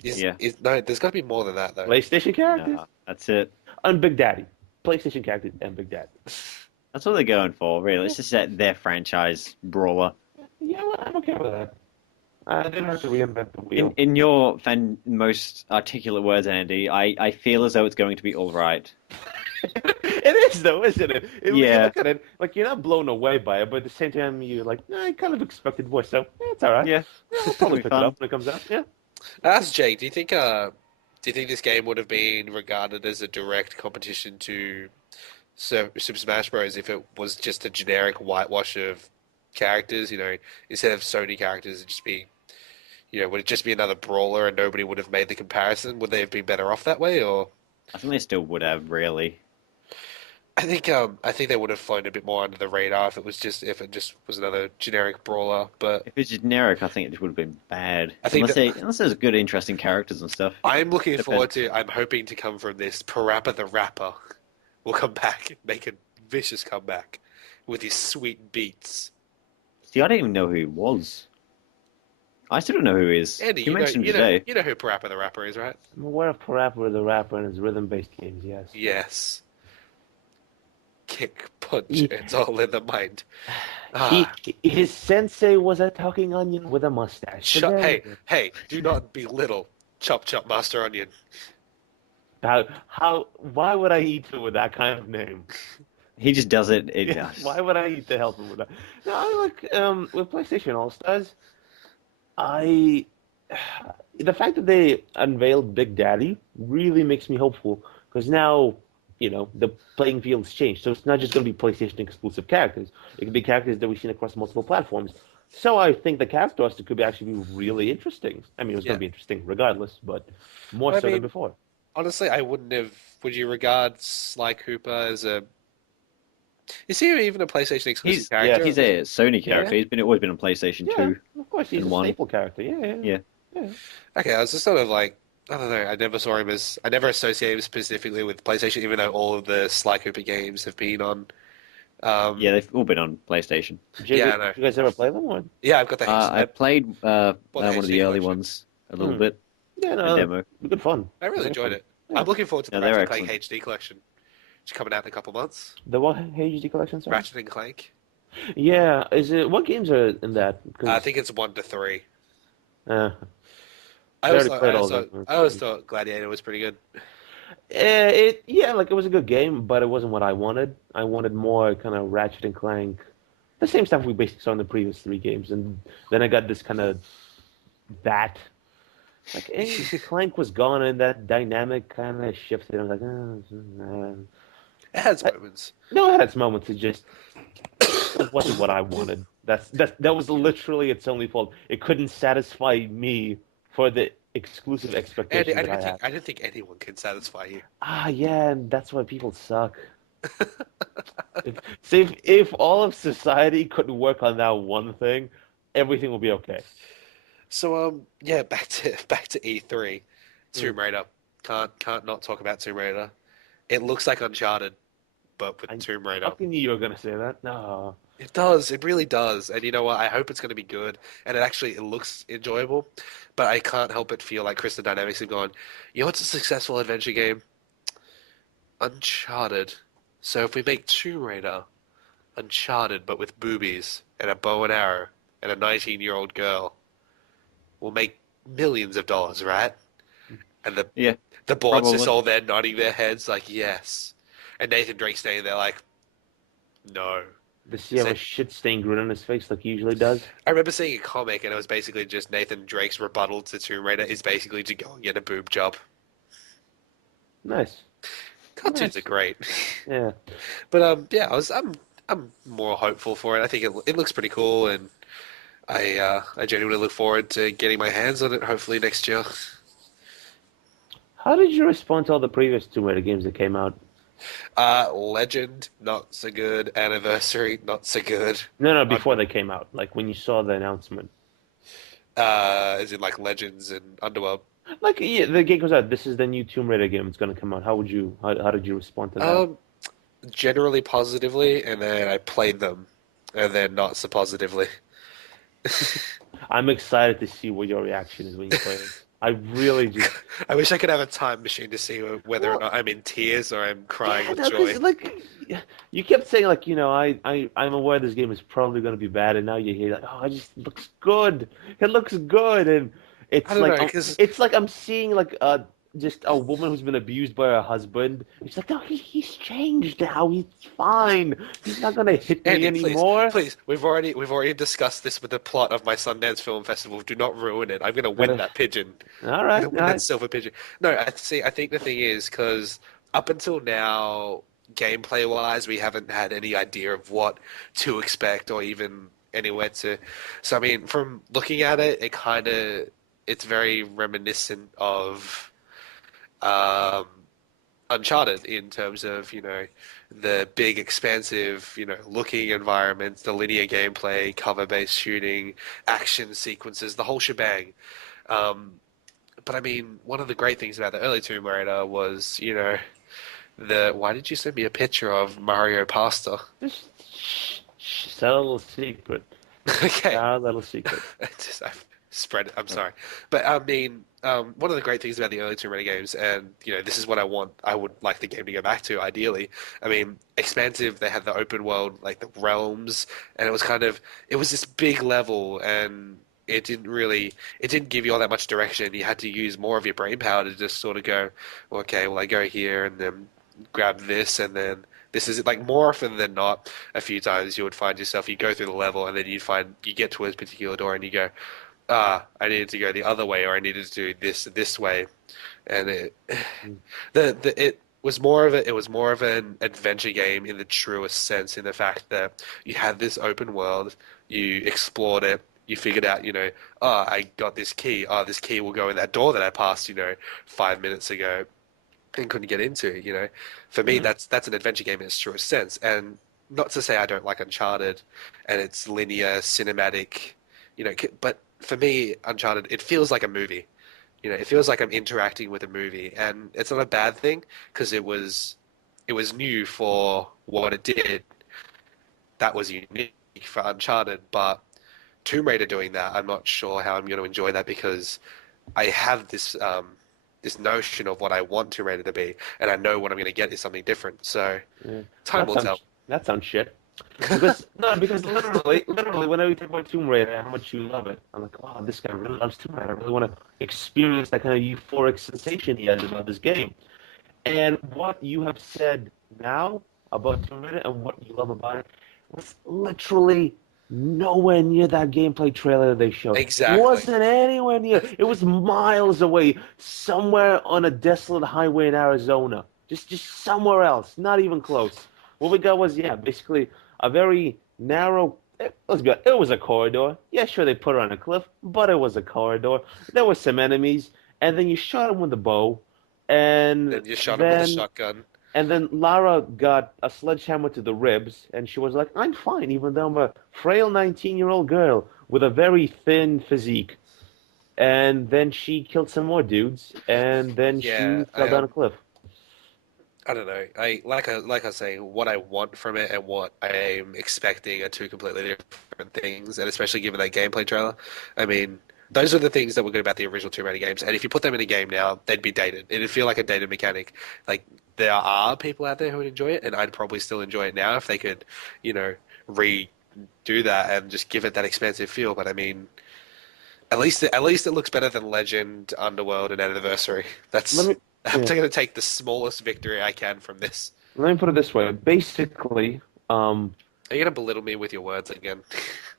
Yeah. is no? There's got to be more than that though. PlayStation characters Nah, that's it. and Big Daddy. PlayStation characters and Big Daddy. That's what they're going for, really. It's just their franchise brawler. Yeah, well, I'm okay with that. I didn't have to reinvent the In wheel. in your most articulate words, Andy, I feel as though it's going to be all right. It is though, isn't it? You Yeah. look at it like you're not blown away by it, but at the same time you're like, nah, I kind of expected more, so it's all right. Yeah. Yeah, I'll probably It'll be pick it fun. up when it comes out. Yeah. Ask Jake. Do you think this game would have been regarded as a direct competition to Super Smash Bros. If it was just a generic whitewash of characters? Instead of Sony characters, it'd just be, would it just be another brawler and nobody would have made the comparison? Would they have been better off that way, or? I think they still would have, really. I think they would have flown a bit more under the radar if it just was another generic brawler. But If it's generic, I think it just would have been bad. I think Unless there's good, interesting characters and stuff. I'm looking Depends. forward to. I'm hoping to come from this. Parappa the Rapper will come back, and make a vicious comeback with his sweet beats. See, I don't even know who he was. I still don't know who he is. Andy, You mentioned today. you know who Parappa the Rapper is, right? I'm aware of Parappa the Rapper and his rhythm-based games, yes. Yes. Kick, punch, He- it's all in the mind. His sensei was a talking onion with a mustache. So there Hey, we go. hey, do not belittle Chop Chop Master Onion. Why would I eat him with that kind of name? He just does it. Why would I eat to help him with that? No, I like with PlayStation All Stars. I the fact that they unveiled Big Daddy really makes me hopeful because now the playing field's changed. So it's not just going to be PlayStation exclusive characters. It could be characters that we've seen across multiple platforms. So I think the cast roster could actually be really interesting. I mean, it was going to be interesting regardless, but more so than before. Honestly, I wouldn't have. Would you regard Sly Cooper as a? Is he even a PlayStation exclusive character? He's a Sony character. Yeah. He's always been on PlayStation Yeah, 2. of course, he's and a one. staple character. Yeah. Okay, I was just sort of like, I don't know. I never associated him specifically with PlayStation, even though all of the Sly Cooper games have been on. Yeah, they've all been on PlayStation. Jay, Yeah, I know. did you guys ever play them? Or? Yeah, I've got the I played one the of the HD early collection. ones a little Hmm. bit. Yeah, A no, demo. good fun. I really enjoyed it. Yeah. I'm looking forward to the Yeah, they're Ratchet and Clank excellent. HD collection, which is coming out in a couple months. The what HD collection? Sorry? Ratchet and Clank. Yeah, is it? What games are in that? 'Cause, I think it's 1 to 3. uh, I I always, already thought, played I, all always of thought, them. I always thought Gladiator was pretty good. Like it was a good game, but it wasn't what I wanted. I wanted more kind of Ratchet and Clank, the same stuff we basically saw in the previous three games, and then I got this kind of that. Like Clank was gone, and that dynamic kind of shifted. I was like, It has moments. no, it had its moments. It wasn't what I wanted. That was literally its only fault. It couldn't satisfy me for the exclusive expectations Andy, that I had. I don't think anyone can satisfy you. Yeah, and that's why people suck. if all of society could work on that one thing, everything will be okay. So yeah, back to E3, Tomb Raider. Can't not talk about Tomb Raider. It looks like Uncharted, but with Tomb Raider. I fucking knew you were gonna say that. No. It does. It really does. And you know what? I hope it's going to be good. And it looks enjoyable. But I can't help but feel like Crystal Dynamics have gone, what's a successful adventure game? Uncharted. So if we make Tomb Raider Uncharted, but with boobies and a bow and arrow and a 19-year-old girl, will make millions of dollars, right? And Yeah, the board's just probably. all there nodding their heads like, yes. And Nathan Drake standing there like, no. Does he Is have a it? shit-stained grin on his face like he usually does? I remember seeing a comic and it was basically just Nathan Drake's rebuttal to Tomb Raider is basically to go and get a boob job. Nice. Cartoons are Nice. great. Yeah. But yeah, I'm more hopeful for it. I think it looks pretty cool and I genuinely look forward to getting my hands on it hopefully next year. How did you respond to all the previous Tomb Raider games that came out? Legend, not so good. Anniversary, not so good. No, no, Un before they came out. Like when you saw the announcement. As in like Legends and Underworld. Like, yeah, the game comes out. This is the new Tomb Raider game. It's going to come out. How did you respond to that? Um, Generally positively, and then I played them, and then not so positively. I'm excited to see what your reaction is when you play it. I really just, I wish I could have a time machine to see whether or well, not I'm in tears or I'm crying yeah, with no, joy. because like, you kept saying like, I'm aware this game is probably going to be bad, and now you hear like, oh, it just looks good. It looks good, and I it's don't know, like, because it's like I'm seeing like just a woman who's been abused by her husband. It's like, no, he's changed now. He's fine. He's not gonna hit me Andy, please, anymore. please, we've already discussed this with the plot of my Sundance Film Festival. Do not ruin it. I'm gonna win Gotta, that pigeon. all I'm right, gonna all win that right. silver pigeon. No, I see. I think the thing is because up until now, gameplay wise, we haven't had any idea of what to expect or even anywhere to. So I mean, from looking at it, it's very reminiscent of um, Uncharted in terms of, the big, expansive, looking environments, the linear gameplay, cover-based shooting, action sequences, the whole shebang. Um, but I mean, one of the great things about the early Tomb Raider was, why did you send me a picture of Mario Pasta? Just sell a little secret. Okay. Sell a little secret. I've spread it. I'm sorry, but I mean, one of the great things about the early Tomb Raider games, and this is what I want. I would like the game to go back to, ideally. I mean, expansive. They had the open world, like the realms, and it was this big level, and it didn't give you all that much direction. You had to use more of your brain power to just sort of go, okay, well, I go here and then grab this, and then. This is like more often than not, a few times you would find yourself, you go through the level and then you get to a particular door and you go, I needed to go the other way, or I needed to do this way, and it was more of an adventure game in the truest sense, in the fact that you had this open world, you explored it, you figured out, I got this key, this key will go in that door that I passed, 5 minutes ago, and couldn't get into, For me, Mhm. that's an adventure game in its truest sense, and not to say I don't like Uncharted, and it's linear, cinematic, but for me, Uncharted, it feels like a movie. It feels like I'm interacting with a movie, and it's not a bad thing because it was new for what it did. That was unique for Uncharted, but Tomb Raider doing that, I'm not sure how I'm going to enjoy that because I have this notion of what I want Tomb Raider to be, and I know what I'm going to get is something different. So Yeah. time will tell. That sounds shit. Because no, because literally, whenever you talk about Tomb Raider and how much you love it, I'm like, oh, this guy really loves Tomb Raider. I really want to experience that kind of euphoric sensation he has about this game. And what you have said now about Tomb Raider and what you love about it was literally nowhere near that gameplay trailer they showed. Exactly. Wasn't anywhere near. It was miles away, somewhere on a desolate highway in Arizona. Just somewhere else, not even close. What we got was, yeah, basically a very narrow. Let's be honest, it was a corridor. Yeah, sure, they put her on a cliff, but it was a corridor. There were some enemies, and then you shot them with a bow, and Then you shot him with a then shotgun. and then Lara got a sledgehammer to the ribs, and she was like, "I'm fine, even though I'm a frail 19-year-old girl with a very thin physique." And then she killed some more dudes, and then Yeah, she fell down a cliff. I don't know. I was saying, what I want from it and what I'm expecting are two completely different things, and especially given that gameplay trailer. I mean, those are the things that were good about the original Tomb Raider games, and if you put them in a game now, they'd be dated. It'd feel like a dated mechanic. Like there are people out there who would enjoy it, and I'd probably still enjoy it now if they could, redo that and just give it that expansive feel. But I mean, At least it looks better than Legend, Underworld, and Anniversary. Let That's me I'm yeah, going to take the smallest victory I can from this. let me put it this way. Basically, Are you going to belittle me with your words again?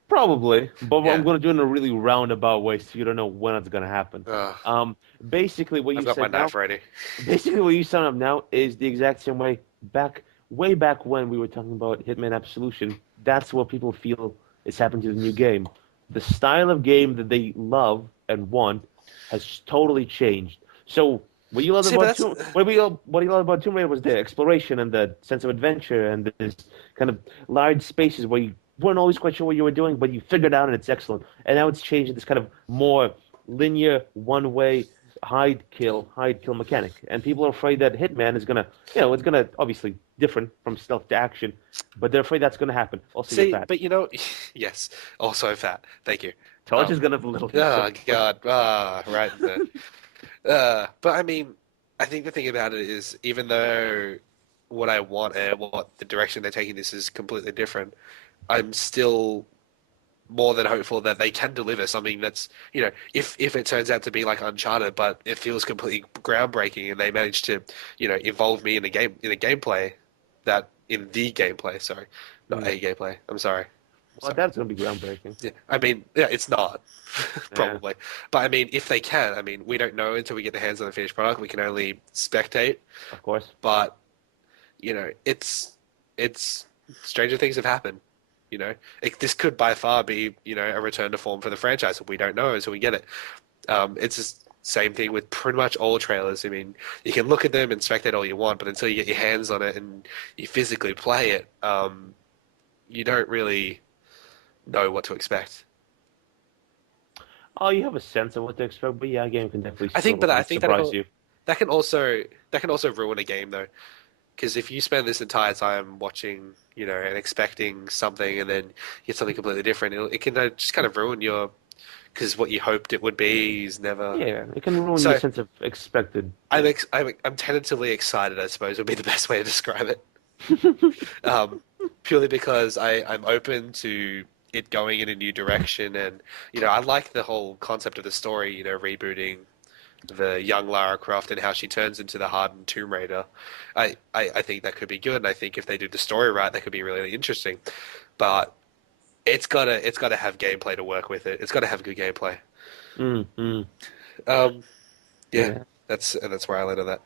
probably, but I'm Yeah. going to do it in a really roundabout way, so you don't know when it's going to happen. Ugh, Um, basically, what I've you got my said now. knife ready. Basically, what you sum up now is the exact same way back when we were talking about Hitman Absolution. That's what people feel is happening to the new game. The style of game that they love and want has totally changed. So what you loved See, but about that's What you loved about Tomb Raider was the exploration and the sense of adventure and this kind of large spaces where you weren't always quite sure what you were doing, but you figured out and it's excellent. And now it's changed to this kind of more linear, one-way hide kill mechanic. And people are afraid that Hitman is gonna, it's gonna obviously different from stealth to action, but they're afraid that's gonna happen. Also, you're see, fat. but yes, also fat. Thank you. Torch Um, is gonna belittle you so oh much. God, right in there. But I mean, I think the thing about it is, even though what I want and what the direction they're taking this is completely different, I'm still more than hopeful that they can deliver something that's, if it turns out to be like Uncharted, but it feels completely groundbreaking, and they manage to, involve me in the gameplay, sorry, not Mm. a gameplay. I'm sorry. Well, Sorry. that's gonna be groundbreaking. Yeah, I mean, yeah, it's not Yeah, probably, but I mean, if they can, I mean, we don't know until we get the hands on the finished product. We can only spectate, of course. but it's stranger things have happened. This could by far be a return to form for the franchise. We don't know until we get it. It's the same thing with pretty much all trailers. I mean, you can look at them and spectate all you want, but until you get your hands on it and you physically play it, you don't really know what to expect. Oh, you have a sense of what to expect, but yeah, a game can definitely I think, still but I think that surprise you. that can also ruin a game though, because if you spend this entire time watching, and expecting something, and then get something completely different, it can just kind of ruin your because what you hoped it would be is never. Yeah, it can ruin your So sense of expected. I'm tentatively excited, I suppose would be the best way to describe it. Purely because I'm open to it going in a new direction, and I like the whole concept of the story. Rebooting the young Lara Croft and how she turns into the hardened Tomb Raider. I think that could be good, and I think if they do the story right, that could be really interesting. But it's gotta have gameplay to work with it. It's gotta have good gameplay. Mm, mm, Um, yeah, yeah. that's where I landed that.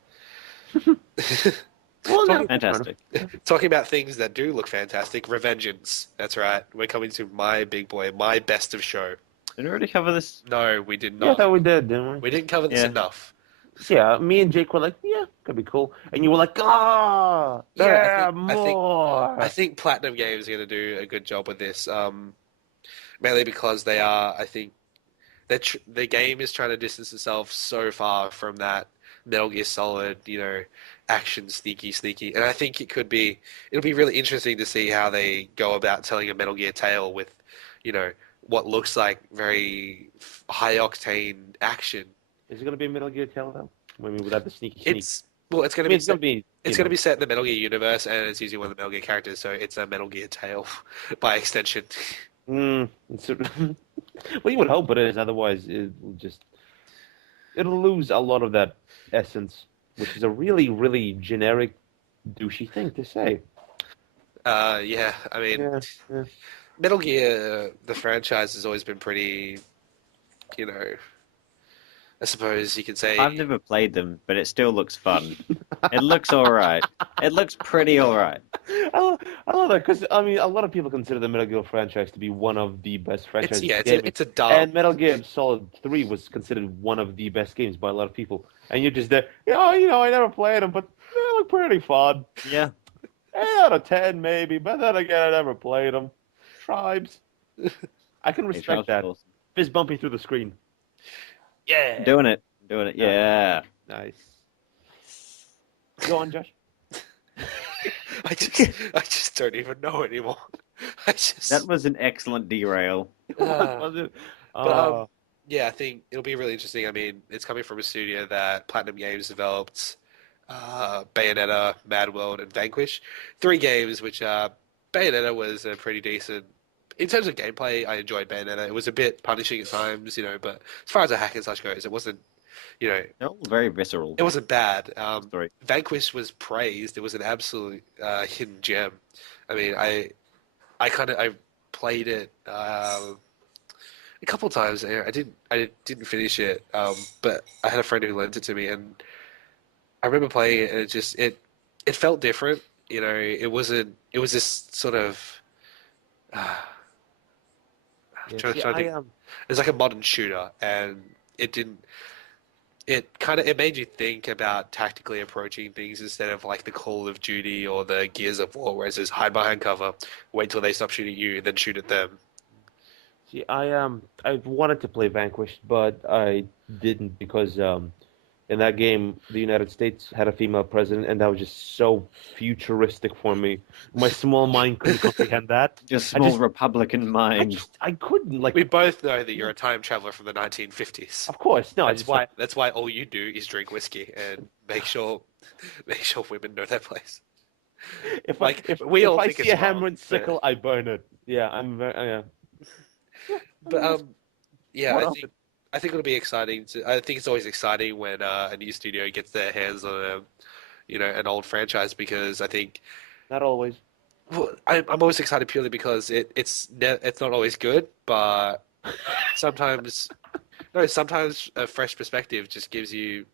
Well, no, talking fair enough. Fantastic. talking about things that do look fantastic, Revengeance. That's right. We're coming to my big boy, my best of show. Did we already cover this? No, we did Yeah, I not. thought we did, didn't we? We didn't cover this Yeah. enough. Yeah, me and Jake were like, yeah, could be cool. And you were like, ah, No, I yeah, think I think I more. think Platinum Games are going to do a good job with this. Mainly because they are, I think, the game is trying to distance itself so far from that Metal Gear Solid, action sneaky, and I think it'll be really interesting to see how they go about telling a Metal Gear tale with, what looks like very high octane action. Is it going to be a Metal Gear Tale, though? I mean, without the sneaky. It's going I to mean, be it's going to be, it's going to be set in the Metal Gear universe, and it's using one of the Metal Gear characters, so it's a Metal Gear tale by extension. it's well, you would hope it is. Otherwise, it'll lose a lot of that essence, which is a really, really generic, douchey thing to say. Yeah, I mean, Yeah, yeah. Metal Gear, the franchise has always been pretty, you know, I suppose you could I've say. never played them, but it still looks fun. It looks all right. It looks pretty all right. I love that because I mean, a lot of people consider the Metal Gear franchise to be one of the best franchises in gaming, It's a dumb. and Metal Gear Solid 3 was considered one of the best games by a lot of people. And you're just there, I never played them, but they look pretty fun. Yeah. 8 out of 10 maybe, but then again, I never played them. Tribes, I can Hey, respect Charles that. Dawson. Fist bumping through the screen. Yeah, Doing it. Doing it. Yeah. nice. Go on, Josh. I just don't even know anymore. I just. That was an excellent derail. What was it? But Uh, yeah, I think it'll be really interesting. I mean, it's coming from a studio that Platinum Games developed Bayonetta, Mad World, and Vanquish. 3 games, which Bayonetta was a pretty decent in terms of gameplay, I enjoyed Bayonetta. It was a bit punishing at times, but as far as a hack and slash goes, it wasn't, you know, They're all very visceral. it wasn't bad. Story. Vanquish was praised. It was an absolute hidden gem. I mean, I played it a couple of times. I didn't finish it, but I had a friend who lent it to me, and I remember playing it, and it felt different. It wasn't. It was this sort of. Yeah, Trying see, to think. It's like a modern shooter, and it didn't. It made you think about tactically approaching things instead of like the Call of Duty or the Gears of War, where it says hide behind cover, wait till they stop shooting you, and then shoot at them. See, I wanted to play Vanquished, but I didn't because in that game the United States had a female president, and that was just so futuristic for me. My small mind couldn't comprehend that. Your small Republican mind. I couldn't like. We both know that you're a time traveler from the 1950s. Of course, no. That's why all you do is drink whiskey and make sure women know their place. If I see a hammer and sickle, I burn it. Yeah, I'm very. Yeah. But yeah, What I else? think it'll be exciting. I think it's always exciting when a new studio gets their hands on an old franchise, because I think Not always. well, I'm always excited purely because it's not always good, but sometimes sometimes a fresh perspective just gives you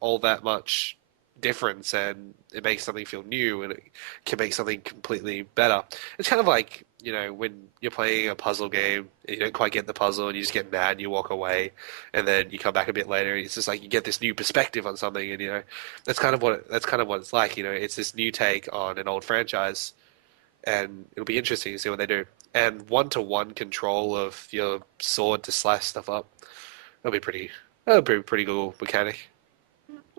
all that much difference, and it makes something feel new, and it can make something completely better. It's kind of like when you're playing a puzzle game and you don't quite get the puzzle and you just get mad and you walk away, and then you come back a bit later and it's just like you get this new perspective on something, and that's kind of what it's like. It's this new take on an old franchise, and it'll be interesting to see what they do. And one-to-one control of your sword to slice stuff up, that'll be pretty cool mechanic.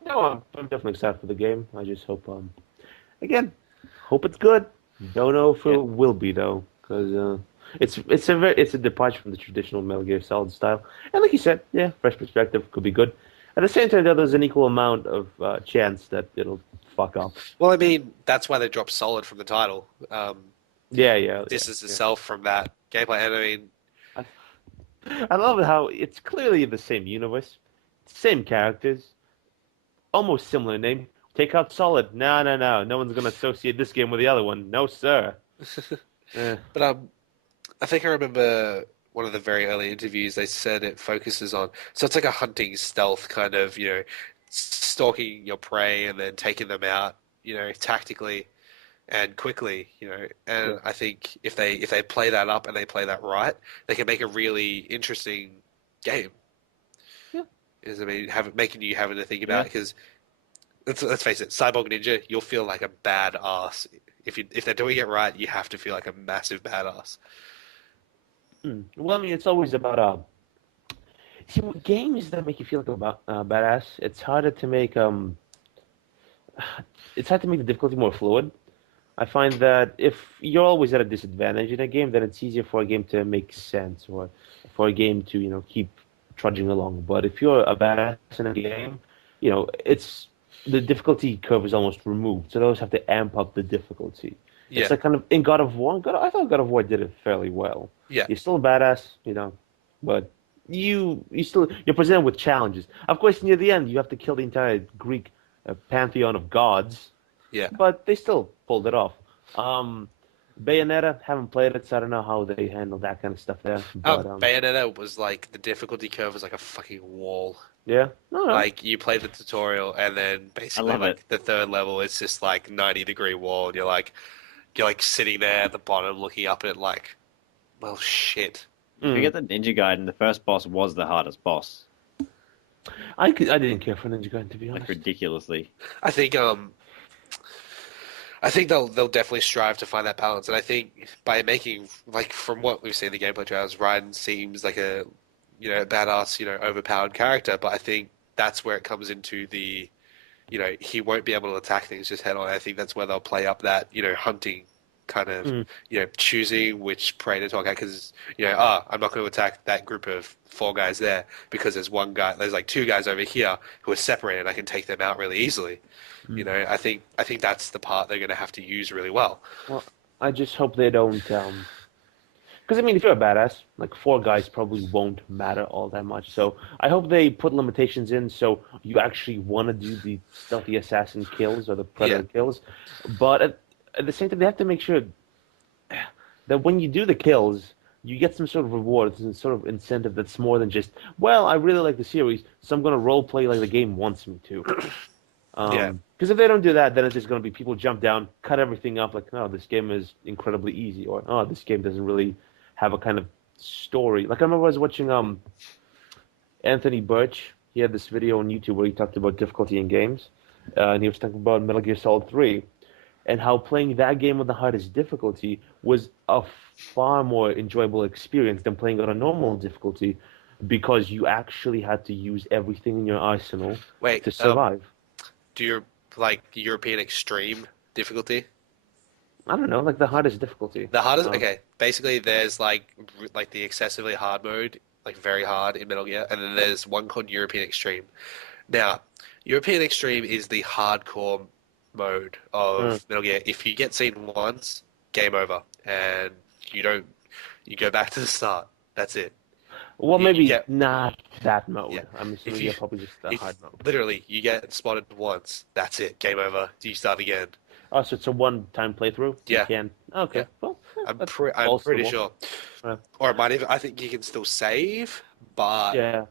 No, I'm definitely excited for the game. I just hope again, hope it's good. Don't know if it will be though, because it's a departure from the traditional Metal Gear Solid style. And like you said, yeah, fresh perspective could be good. At the same time, though, there's an equal amount of chance that it'll fuck up. Well, I mean, that's why they dropped Solid from the title. Yeah. Distance itself from that gameplay, and I mean, I love how it's clearly in the same universe, same characters, almost similar name. Take out Solid. No. No one's gonna associate this game with the other one. No, sir. but I think I remember one of the very early interviews. They said it focuses on, so it's like a hunting stealth kind of, stalking your prey and then taking them out, tactically and quickly, And I think if they play that up and they play that right, they can make a really interesting game. Yeah. Making you having to think about it, because let's face it, Cyborg Ninja, you'll feel like a badass. If they're doing it right, you have to feel like a massive badass. Well, I mean, it's always about see, with games that make you feel like a badass. It's harder to make it's hard to make the difficulty more fluid. I find that if you're always at a disadvantage in a game, then it's easier for a game to make sense, or for a game to keep trudging along. But if you're a badass in a game, it's the difficulty curve is almost removed, so they always have to amp up the difficulty. Yeah. It's like kind of in God of War. I thought God of War did it fairly well. Yeah. You're still a badass, but you're presented with challenges. Of course, near the end, you have to kill the entire Greek pantheon of gods. Yeah. But they still pulled it off. Bayonetta, haven't played it, so I don't know how they handle that kind of stuff there. But, Bayonetta was like, the difficulty curve was like a fucking wall. Yeah? No. Like, you play the tutorial, and then basically, love it. the third level, it's just like 90-degree wall, and you're like sitting there at the bottom looking up at it like, well, shit. Forget the Ninja Gaiden, the first boss was the hardest boss. I didn't care for Ninja Gaiden, to be honest. Like, ridiculously. I think they'll definitely strive to find that balance, and I think by making, like, from what we've seen in the gameplay trailers, Raiden seems like a badass, overpowered character, but I think that's where it comes into the, he won't be able to attack things just head on. I think that's where they'll play up that, hunting kind of, choosing which prey to talk at, because, I'm not going to attack that group of 4 guys there because there's like 2 guys over here who are separated. I can take them out really easily. I think that's the part they're going to have to use really well. Well, I just hope they don't Because I mean, if you're a badass, like four guys probably won't matter all that much. So I hope they put limitations in so you actually want to do the stealthy assassin kills or the Yeah. predator kills. But at the same time, they have to make sure that when you do the kills, you get some sort of reward, some sort of incentive that's more than just, well, I really like the series, so I'm going to role play like the game wants me to. Yeah. Because if they don't do that, then it's just going to be people jump down, cut everything up, like, no, this game is incredibly easy, or oh, this game doesn't really have a kind of story. Like I remember I was watching Anthony Birch. He had this video on YouTube where he talked about difficulty in games, and he was talking about Metal Gear Solid 3 and how playing that game on the hardest difficulty was a far more enjoyable experience than playing on a normal difficulty because you actually had to use everything in your arsenal Wait, to survive. do you like European extreme difficulty? I don't know, like the hardest difficulty. The hardest, Um, okay. Basically, there's like the excessively hard mode, like very hard in Metal Gear, and then there's one called European Extreme. Now, European Extreme is the hardcore mode mm. of Metal Gear. If you get seen once, game over, and you go back to the start. That's it. Well, You maybe get not that mode. yeah. I'm If assuming you you're probably just the if hard mode. literally you get spotted once, that's it. Game over. You start again. Oh, so it's a one-time playthrough? You Yeah. can. Okay. Yeah. Well, I'm that's I'm pretty possible. sure. Yeah. Or it might even. I think you can still save, but Yeah.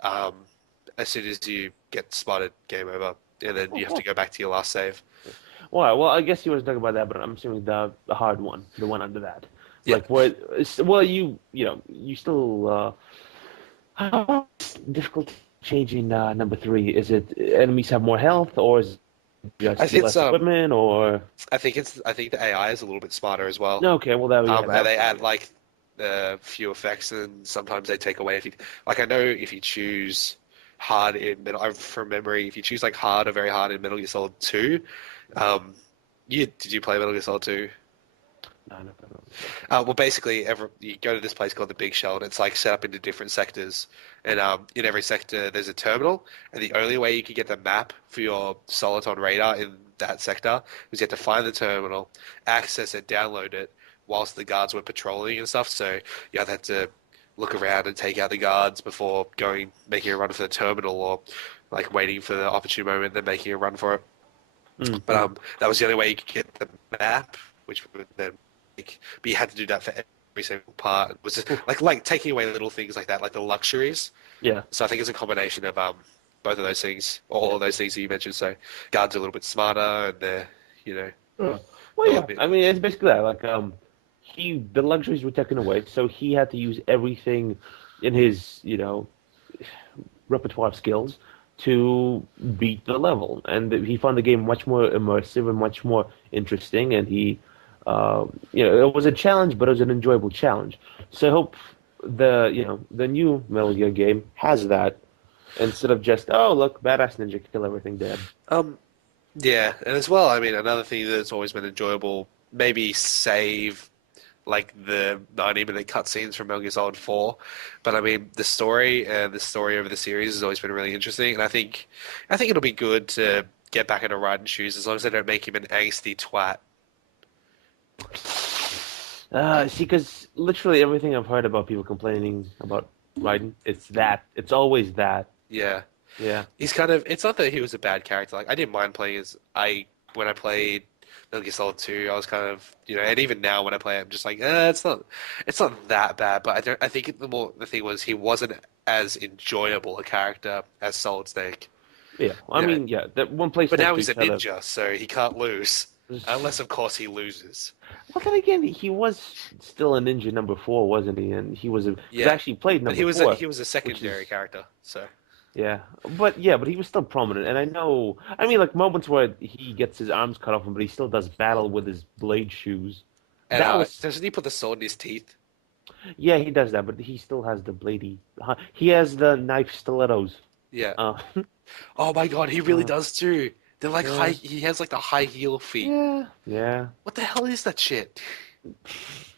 um, as soon as you get spotted, game over, and then you have to go back to your last save. Well, I guess you were talking about that, but I'm assuming the hard one, the one under that. Yeah. Like where, well, you still how difficult changing number three? Is it enemies have more health, or is it I just think less it's equipment, or I think the AI is a little bit smarter as well. no? Okay, well that yeah, And they add like few effects, and sometimes they take away if you like. I know if you choose hard in Metal, I from memory, if you choose like hard or very hard in Metal Gear Solid 2, did you play Metal Gear Solid 2? no, no, no, Well, basically, you go to this place called the Big Shell, and it's like set up into different sectors. And in every sector, there's a terminal. And the only way you can get the map for your Soliton radar in that sector is you have to find the terminal, access it, download it, whilst the guards were patrolling and stuff. So you either had to look around and take out the guards before making a run for the terminal, or like waiting for the opportune moment and then making a run for it. Mm-hmm. But that was the only way you could get the map, which would then but you had to do that for every single part. It was just, like taking away little things like that, like the luxuries. Yeah. So I think it's a combination of both of those things, all of those things that you mentioned. So guards are a little bit smarter, and they're Oh. Well, yeah. bit- I mean, it's basically that. Like, the luxuries were taken away, so he had to use everything in his, repertoire of skills to beat the level, and he found the game much more immersive and much more interesting. And he, it was a challenge, but it was an enjoyable challenge. So I hope the new Metal Gear game has that instead of just, oh look, badass ninja kill everything dead. yeah, and as well, I mean, another thing that's always been enjoyable, maybe save like the 90-minute cutscenes from Metal Gear Solid 4, but I mean the story over the series has always been really interesting, and I think it'll be good to get back into Raiden's shoes as long as they don't make him an angsty twat. See, because literally everything I've heard about people complaining about Raiden, it's always that. Yeah. Yeah. He's kind of. It's not that he was a bad character. Like I didn't mind playing when I played Metal Gear Solid 2. I was kind of and even now when I play it, I'm just like, it's not that bad. But I think the thing was he wasn't as enjoyable a character as Solid Snake. Yeah. I mean, yeah. That one place. But next now to he's a each other- ninja, so he can't lose unless, of course, he loses. Well, then again, he was still a ninja number 4, wasn't he? And he Yeah. actually played number But he was 4. he was a secondary character. So Yeah, but he was still prominent, and I mean, like moments where he gets his arms cut off him, but he still does battle with his blade shoes. and That doesn't he put the sword in his teeth? Yeah, he does that, but he still has the bladey. He has the knife stilettos. Yeah. Uh, Oh my God, he really Uh, does too. They're like yeah. high. He has like the high heel feet. yeah, What the hell is that shit?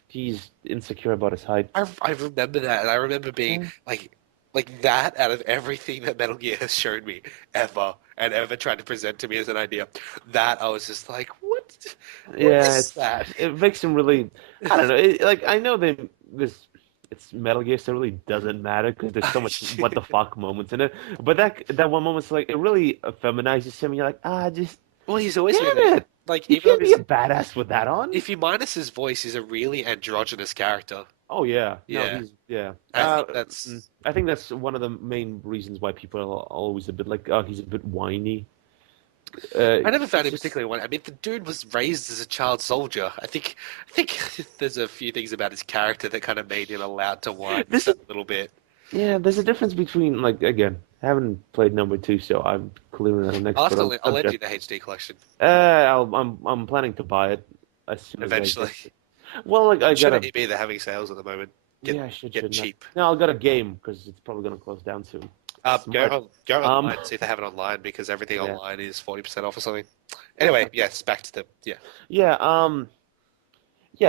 he's insecure about his height. I remember that, and I remember being like that out of everything that Metal Gear has shown me ever tried to present to me as an idea. That I was just like, what What Yeah, is that? it makes him really. I don't know. Like I know it's Metal Gear, so it really doesn't matter because there's so much what the fuck moments in it. But that one moment's like it really feminizes him. And you're like, just Well, he's always been a damn bit it. like, You even though can't be a badass with that on. if you minus his voice, he's a really androgynous character. Oh yeah, no, Yeah, yeah. I think that's. I think that's one of the main reasons why people are always a bit like, oh, he's a bit whiny. I never found It's him just particularly one. I mean, the dude was raised as a child soldier. I think there's a few things about his character that kind of made him allowed to whine this just is a little bit. yeah. There's a difference between like again, I haven't played number two, so I'm clearly not an expert on the I'll lend you subject. the HD collection I'm planning to buy it as soon as I eventually. get it. Well, like I I'm sure got that a EB they're having sales at the moment. yeah, I should Get not. cheap. No, I got a game because it's probably gonna close down soon. Smart. Go Um, online, see if they have it online because everything yeah, online is 40% off or something. Anyway, yes, back to the yeah. Yeah,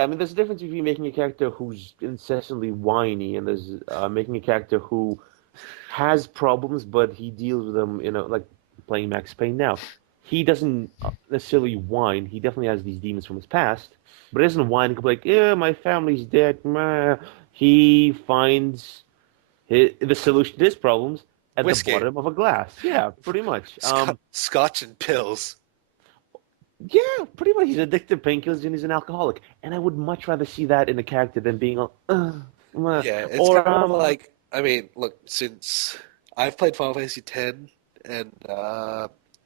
I mean, there's a difference between making a character who's incessantly whiny and there's making a character who has problems, but he deals with them, like playing Max Payne now. He doesn't necessarily whine. He definitely has these demons from his past, but he doesn't whine. He can be like, yeah, my family's dead. Meh. He finds the solution to his problems at the whiskey, bottom of a glass. Yeah, pretty much. scotch and pills. Yeah, pretty much. He's addicted to painkillers and he's an alcoholic. And I would much rather see that in a character than being all, Yeah, it's or kind of like, I mean, look, since I've played Final Fantasy X, and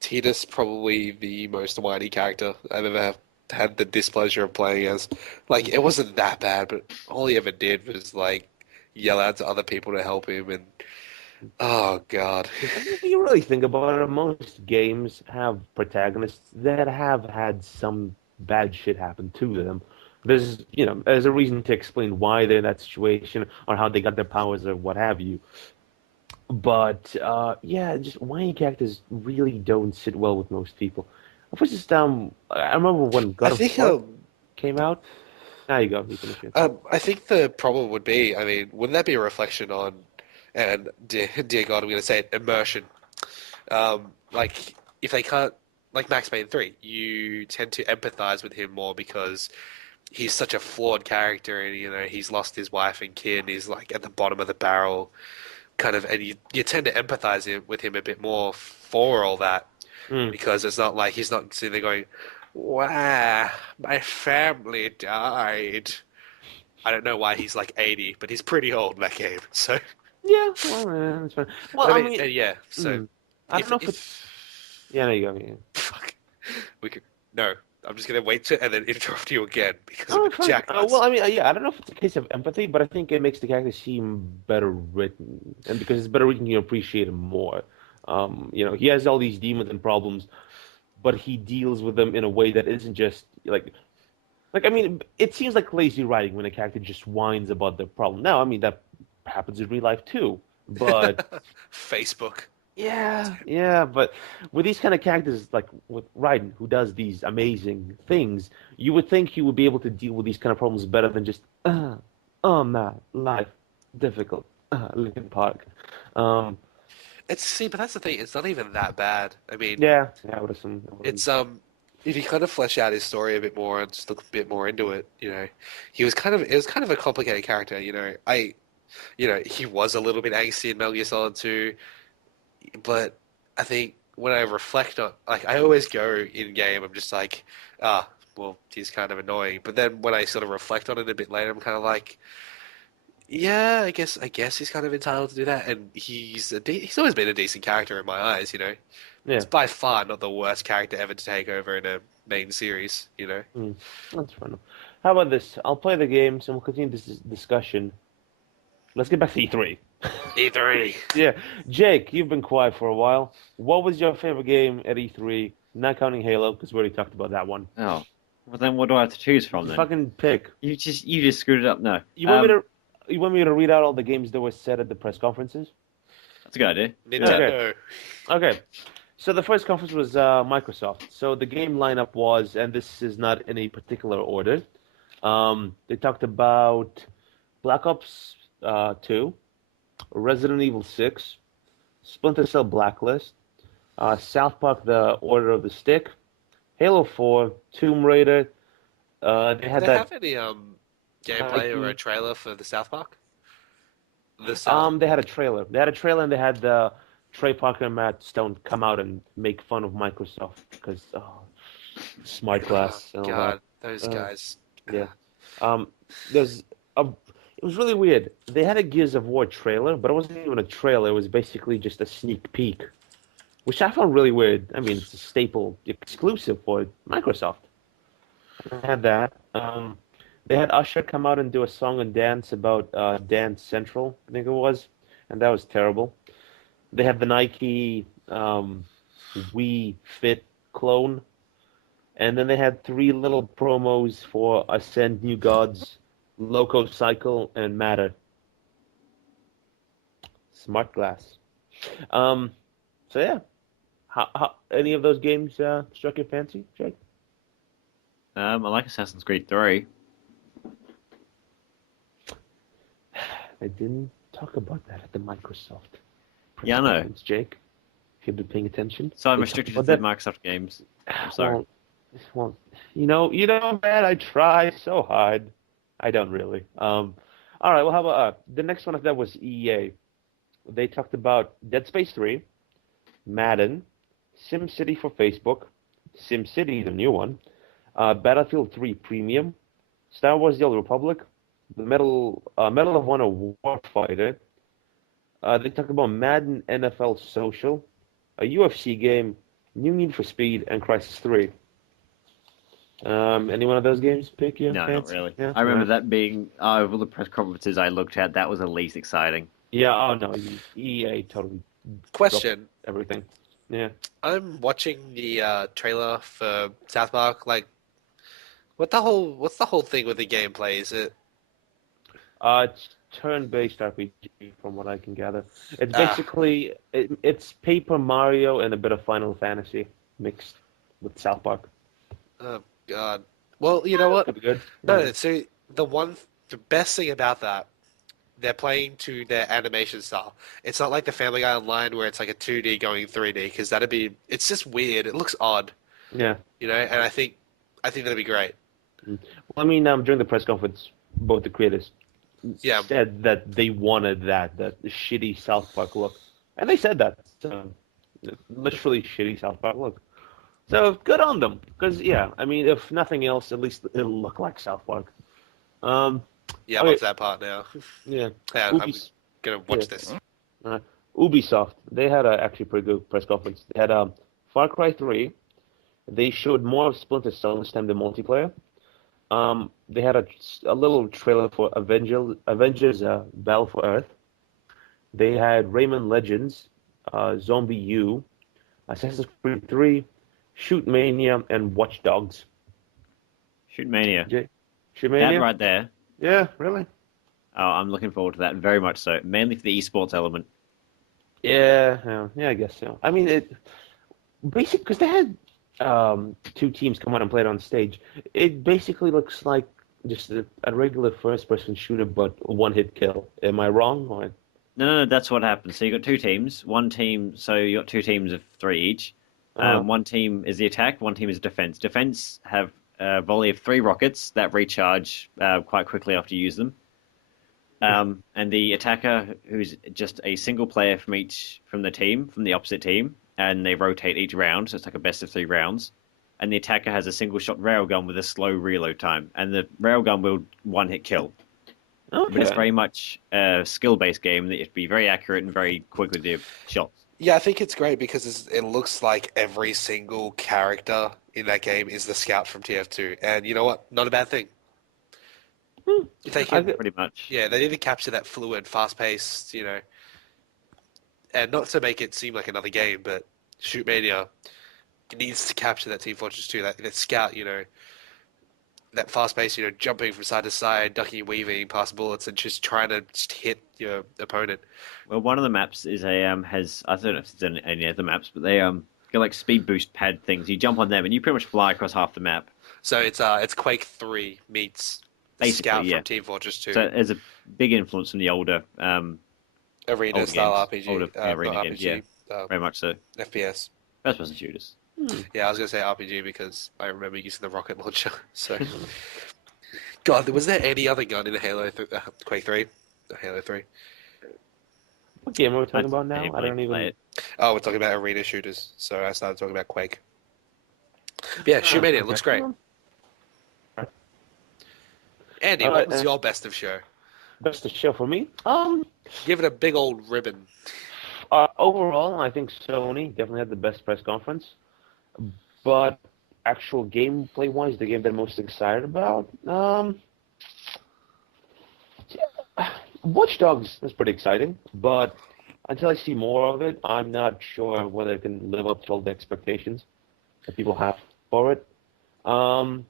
Tidus probably the most whiny character I've ever had the displeasure of playing as. Like, it wasn't that bad, but all he ever did was like yell out to other people to help him, and oh God. if you really think about it, most games have protagonists that have had some bad shit happen to them. There's a reason to explain why they're in that situation or how they got their powers or what have you. But yeah, just whiny characters really don't sit well with most people. I remember when I God of think War came out. Now you go, you finish it. I think the problem would be, I mean, wouldn't that be a reflection on, and dear God, I'm going to say it, immersion. Like, if they can't, like Max Payne 3, you tend to empathize with him more because he's such a flawed character, and he's lost his wife and kid, and he's like at the bottom of the barrel, kind of, and you tend to empathize with him a bit more for all that Mm. because it's not like he's not sitting there going, "Wow, my family died." I don't know why he's like 80, but he's pretty old in that game. So, Yeah, well, that's fine. Well, but I I mean, mean, yeah. So I don't know if it's. if Yeah, there you go. Yeah. fuck, we could no. I'm just gonna wait to and then interrupt you again because Oh, of a fine. jackass. Well, I mean, yeah, I don't know if it's a case of empathy, but I think it makes the character seem better written, and because it's better written, you appreciate him more. He has all these demons and problems, but he deals with them in a way that isn't just like I mean, it seems like lazy writing when a character just whines about their problem. Now, I mean, that happens in real life too, but Facebook. yeah, but with these kind of characters, like with Raiden, who does these amazing things, you would think he would be able to deal with these kind of problems better than just, oh man, life difficult, Linkin Park. Um, But that's the thing. It's not even that bad. I mean, yeah, I would assume. it's if you kind of flesh out his story a bit more and just look a bit more into it, it was kind of a complicated character. He was a little bit angsty in Metal Gear Solid 2, but I think when I reflect on, like, I always go in game, I'm just like, well, he's kind of annoying. But then when I sort of reflect on it a bit later, I'm kind of like, yeah, I guess he's kind of entitled to do that, and he's always been a decent character in my eyes. Yeah, It's by far not the worst character ever to take over in a main series. that's fun. How about this? I'll play the games and we'll continue this discussion. Let's get back to E3. E3. Yeah, Jake, you've been quiet for a while. What was your favorite game at E3? Not counting Halo, because we already talked about that one. Oh, well then what do I have to choose from then? Fucking pick. You just screwed it up. No, You want me to read out all the games that were said at the press conferences? that's a good idea. Nintendo. Okay. So the first conference was Microsoft. So the game lineup was, and this is not in a particular order. They talked about Black Ops 2, Resident Evil 6, Splinter Cell Blacklist, South Park: The Order of the Stick, Halo 4, Tomb Raider. They Did had they have that any gameplay or a Nike. trailer for the South Park? The South. They had a trailer. They had a trailer, and they had Trey Parker and Matt Stone come out and make fun of Microsoft because smart Oh glass and all that. God, those Uh, guys. yeah. Um, there's a. It was really weird. They had a Gears of War trailer, but it wasn't even a trailer. It was basically just a sneak peek, which I found really weird. I mean, it's a staple exclusive for Microsoft. They had that. They had Usher come out and do a song and dance about Dance Central, I think it was, and that was terrible. They had the Nike Wii Fit clone, and then they had three little promos for Ascend New Gods, Loco Cycle, and Matter. Smart Glass. Um, so yeah, any of those games struck your fancy, Jake? I like Assassin's Creed 3. I didn't talk about that at the Microsoft press Yeah, I know. conference, Jake. If you've been paying attention, So I'm they talked restricted to about the that. Microsoft games. I'm sorry. Well, well, man, I try so hard. I don't really. All right. Well, how about the next one of that was EA. They talked about Dead Space 3, Madden, SimCity for Facebook, SimCity, the new one, Battlefield 3 Premium, Star Wars: The Old Republic, the Medal of Honor Warfighter. They talked about Madden NFL Social, a UFC game, New Need for Speed, and Crisis 3. Any one of those games pick your No, not fancy? really. Yeah, I all remember right. that being of all the press conferences I looked at, that was the least exciting. Yeah, oh no, EA totally dropped Question. everything. Yeah. I'm watching the trailer for South Park. Like, what's the whole thing with the gameplay? Is it It's turn-based RPG from what I can gather. It's ah basically it's Paper Mario and a bit of Final Fantasy mixed with South Park. oh God. Well, you know what? Could be good. No, Yeah. so the best thing about that, they're playing to their animation style. It's not like the Family Guy Online where it's like a 2D going 3D because it's just weird. It looks odd, Yeah. and I think that'd be great. Mm. Well, I mean, during the press conference, both the creators Yeah, said that they wanted that shitty South Park look, and they said that. So, literally shitty South Park look. So good on them, because yeah, I mean, if nothing else, at least it'll look like South Park. Um, yeah, I'm up okay, to that part now. yeah, Yeah, I'm Ubis, gonna yeah, watch this. uh, Ubisoft. They had a actually pretty good press conference. They had Far Cry 3. They showed more of Splinter Cell this time, the multiplayer. They had a little trailer for Avengers Battle for Earth. They had Rayman Legends, Zombie U, Assassin's Creed 3, Shoot Mania, and Watch Dogs. Shoot Mania. J- Shoot That Mania? right there. Yeah, really? Oh, I'm looking forward to that very much so. Mainly for the esports element. Yeah, I guess so. I mean, it basic because they had two teams come out and play it on stage. It basically looks like just a regular first-person shooter, but a one-hit kill. Am I wrong? Or No, that's what happens. So you got two teams. One team, so you got two teams of three each. uh, One team is the attack. One team is defense. Defense have a volley of three rockets that recharge quite quickly after you use them. And the attacker, who's just a single player from the team, from the opposite team, and they rotate each round, so it's like a best of three rounds. And the attacker has a single shot railgun with a slow reload time, and the railgun will one hit kill. But it's okay. very much a skill based game that you have to be very accurate and very quick with your shots. Yeah, I think it's great because it looks like every single character in that game is the scout from TF2, and you know what? Not a bad thing. Hmm. If they I can, th Pretty much. yeah, they need to capture that fluid, fast-paced, and not to make it seem like another game, but Shoot Mania needs to capture that Team Fortress 2, that scout, that fast pace, jumping from side to side, ducking, weaving past bullets, and just trying to just hit your opponent. Well, one of the maps is a has I don't know if it's in any other maps, but they got like speed boost pad things. You jump on them and you pretty much fly across half the map. So it's Quake 3 meets the Basically, scout yeah. from Team Fortress So 2, there's a big influence from the arena older style games, RPG, older not arena games. Yeah, RPG, very much so. FPS. First person shooters. Yeah, I was gonna say RPG because I remember using the rocket launcher. So, God, was there any other gun in Quake 3? Halo 3? What game are we I talking about now? I vaguely don't play even. it. Oh, we're talking about arena shooters. So I started talking about Quake. But yeah, Shootmania Okay. looks great. Andy, All what right. was your best of show? Best of show for me. Give it a big old ribbon. Overall, I think Sony definitely had the best press conference. But actual gameplay wise, the game that I'm most excited about, Watch Dogs is pretty exciting. But until I see more of it, I'm not sure whether it can live up to all the expectations that people have for it. Um,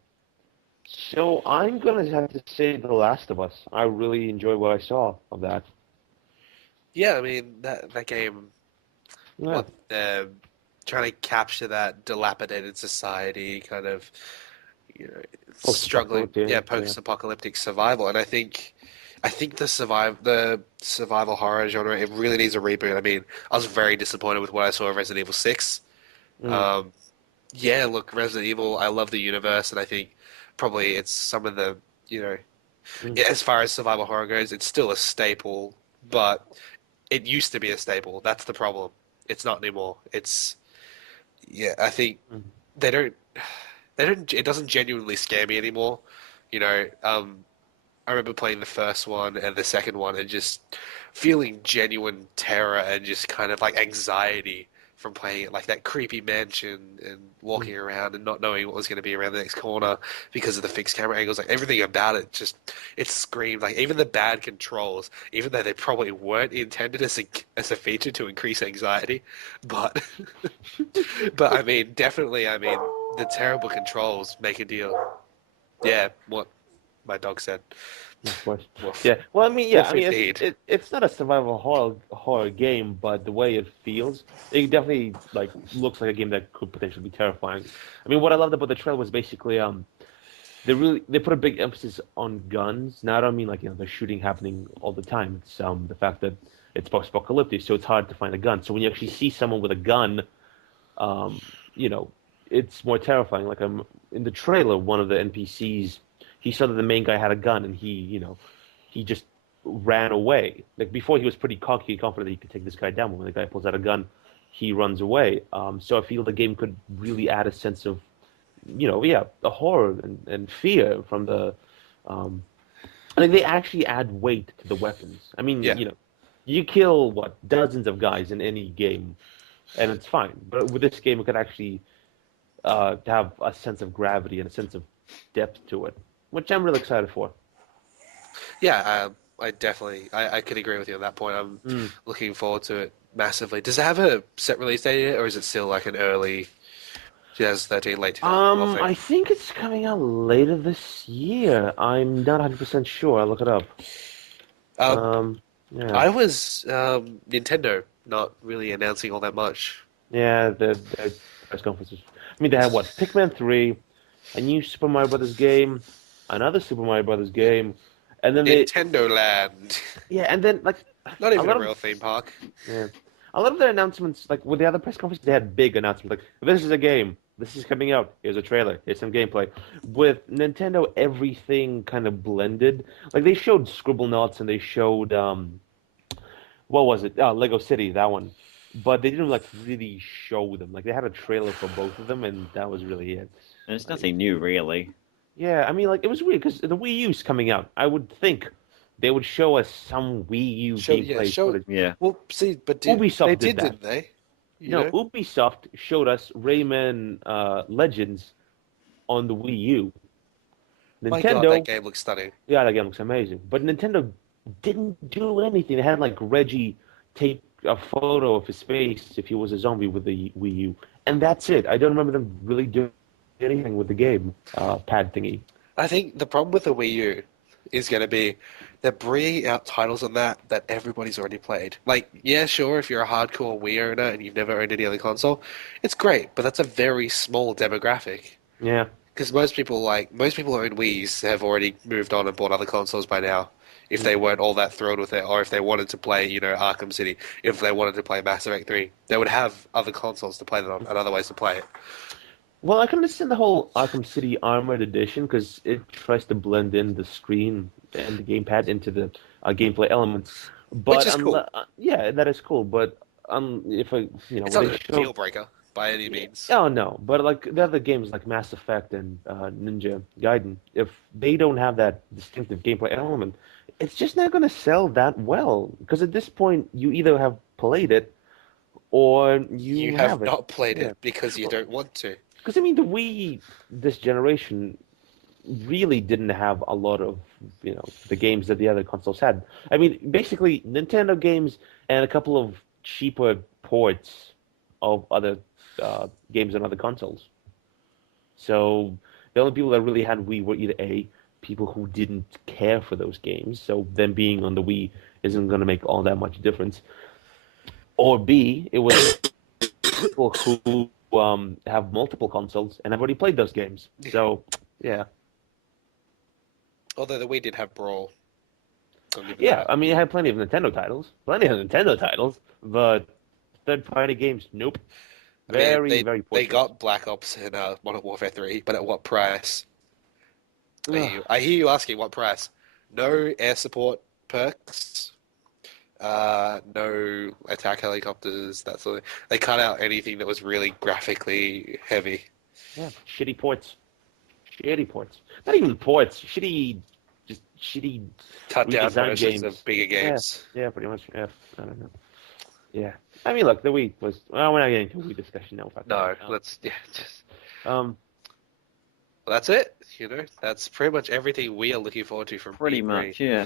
so I'm gonna have to say The Last of Us. I really enjoyed what I saw of that. Yeah, I mean that game. Yeah. What trying to capture that dilapidated society, kind of, you know, struggling. Yeah, Post-apocalyptic, yeah. post-apocalyptic survival, and I think the survival horror genre, it really needs a reboot. I mean, I was very disappointed with what I saw of Resident Evil 6. Mm, Um, yeah, look, Resident Evil, I love the universe, and I think probably it's some of the, you know, mm, as far as survival horror goes, it's still a staple, but it used to be a staple. That's the problem. It's not anymore. Yeah, I think mm. they don't, it doesn't genuinely scare me anymore. You know, I remember playing the first one and the second one and just feeling genuine terror and just kind of like anxiety from playing it, like that creepy mansion and walking around and not knowing what was going to be around the next corner because of the fixed camera angles. Like everything about it, just it screamed. Like even the bad controls, even though they probably weren't intended as a feature to increase anxiety, but but I mean, definitely, I mean, the terrible controls make a deal. Yeah, what my dog said. Of course. Woof. Yeah. Well, I mean, yeah. Woof I mean, indeed. it's not a survival horror game, but the way it feels, it definitely like looks like a game that could potentially be terrifying. I mean, what I loved about the trailer was basically they put a big emphasis on guns. Now I don't mean like the shooting happening all the time. It's the fact that it's post-apocalyptic, so it's hard to find a gun. So when you actually see someone with a gun, um, you know, it's more terrifying. Like in the trailer, one of the NPCs, he saw that the main guy had a gun, and he just ran away. Like before, he was pretty cocky, confident that he could take this guy down. But when the guy pulls out a gun, he runs away. So I feel the game could really add a sense of, yeah, the horror and fear from the. I think they actually add weight to the weapons. I mean, Yeah. you kill what dozens of guys in any game, and it's fine. But with this game, it could actually have a sense of gravity and a sense of depth to it, which I'm really excited for. Yeah, I definitely, I could agree with you on that point. I'm Mm. looking forward to it massively. Does it have a set release date yet, or is it still like an early 2013, late 2012 thing? I think it's coming out later this year. I'm not 100% sure. I'll look it up. Um, Um, yeah, I was Nintendo not really announcing all that much. yeah, the press conferences. I mean, they had what? Pikmin 3, a new Super Mario Brothers game, another Super Mario Brothers game, and then Nintendo Land, yeah, and then like not a even a lot real of theme park. yeah, a lot of their announcements, like with the other press conferences, they had big announcements like this is a game, this is coming out, here's a trailer, here's some gameplay. With Nintendo, everything kind of blended. Like they showed Scribble Knots and they showed what was it? Lego City, that one. But they didn't like really show them. Like they had a trailer for both of them, and that was really it. There's Like, nothing new, really. yeah, I mean, like it was weird because the Wii U's coming out. I would think they would show us some Wii U gameplay Show. footage. Yeah. Well, see, but Ubisoft they did that. didn't they? You No, know? Ubisoft showed us Rayman Legends on the Wii U. My God, Nintendo, that game looks stunning. yeah, that game looks amazing. But Nintendo didn't do anything. They had like Reggie take a photo of his face if he was a zombie with the Wii U, and that's it. I don't remember them really doing anything with the game pad thingy. I think the problem with the Wii U is going to be they're bringing out titles on that everybody's already played. Like, yeah, sure, if you're a hardcore Wii owner and you've never owned any other console, it's great, but that's a very small demographic. Yeah. Because most people who own Wii's have already moved on and bought other consoles by now. if they weren't all that thrilled with it, or if they wanted to play, Arkham City, if they wanted to play Mass Effect 3, they would have other consoles to play that on and other ways to play it. Well, I can understand the whole Arkham City Armored Edition because it tries to blend in the screen and the gamepad into the gameplay elements. But Which is cool. Yeah, that is cool. But if It's when not they a deal breaker by any means. oh no, but like the other games like Mass Effect and Ninja Gaiden, if they don't have that distinctive gameplay element, it's just not going to sell that well. Because at this point, you either have played it or You have haven't. not played Yeah. it because you don't want to. Because I mean, the Wii this generation really didn't have a lot of the games that the other consoles had. I mean, basically Nintendo games and a couple of cheaper ports of other games on other consoles. So the only people that really had Wii were either A, people who didn't care for those games, so them being on the Wii isn't going to make all that much difference, or B, it was people who have multiple consoles and have already played those games. So yeah. Although the Wii did have Brawl. Yeah, I mean, it had plenty of Nintendo titles, but third-party games, nope. Very They portrait. got Black Ops and Modern Warfare 3, but at what price? Ugh. I hear you asking what price. No air support perks. No attack helicopters. That sort of. They cut out anything that was really graphically heavy. Yeah, shitty ports. Not even ports. Just shitty Cut down redesigned versions games. of bigger games. Yeah, pretty much. Yeah, I don't know. Yeah, I mean, look, the Wii was. Well, we're not getting into a Wii discussion now. No, Just. Well, that's it. That's pretty much everything we are looking forward to from Pretty E3. much, yeah.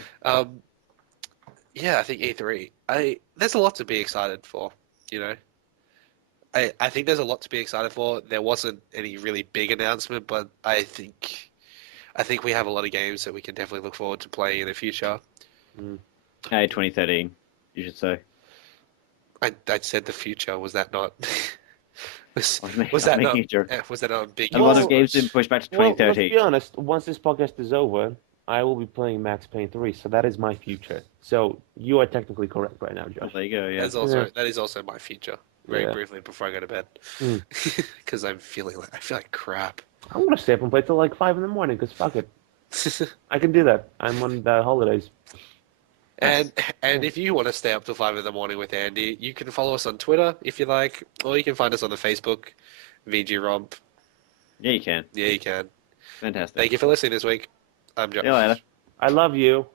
Yeah, I think E3. There's a lot to be excited for. I think there's a lot to be excited for. There wasn't any really big announcement, but I think we have a lot of games that we can definitely look forward to playing in the future. Hey, 2013, you should say. I said the future. Was that not? was I that was not? making a joke. Was that not a big? A lot of games didn't push back to Well, let's 2013. be honest. Once this podcast is over, I will be playing Max Payne 3, so that is my future. So you are technically correct right now, Josh. There you go, yeah. That is also my future. Very briefly before I go to bed, because I feel like crap. I'm gonna stay up and play till like 5 in the morning. Cause fuck it, I can do that. I'm on the holidays. And if you want to stay up till 5 in the morning with Andy, you can follow us on Twitter if you like, or you can find us on the Facebook, VG Yeah, you can. Yeah, you can. Fantastic. Thank you for listening this week. I'm Josh. See you later. I love you.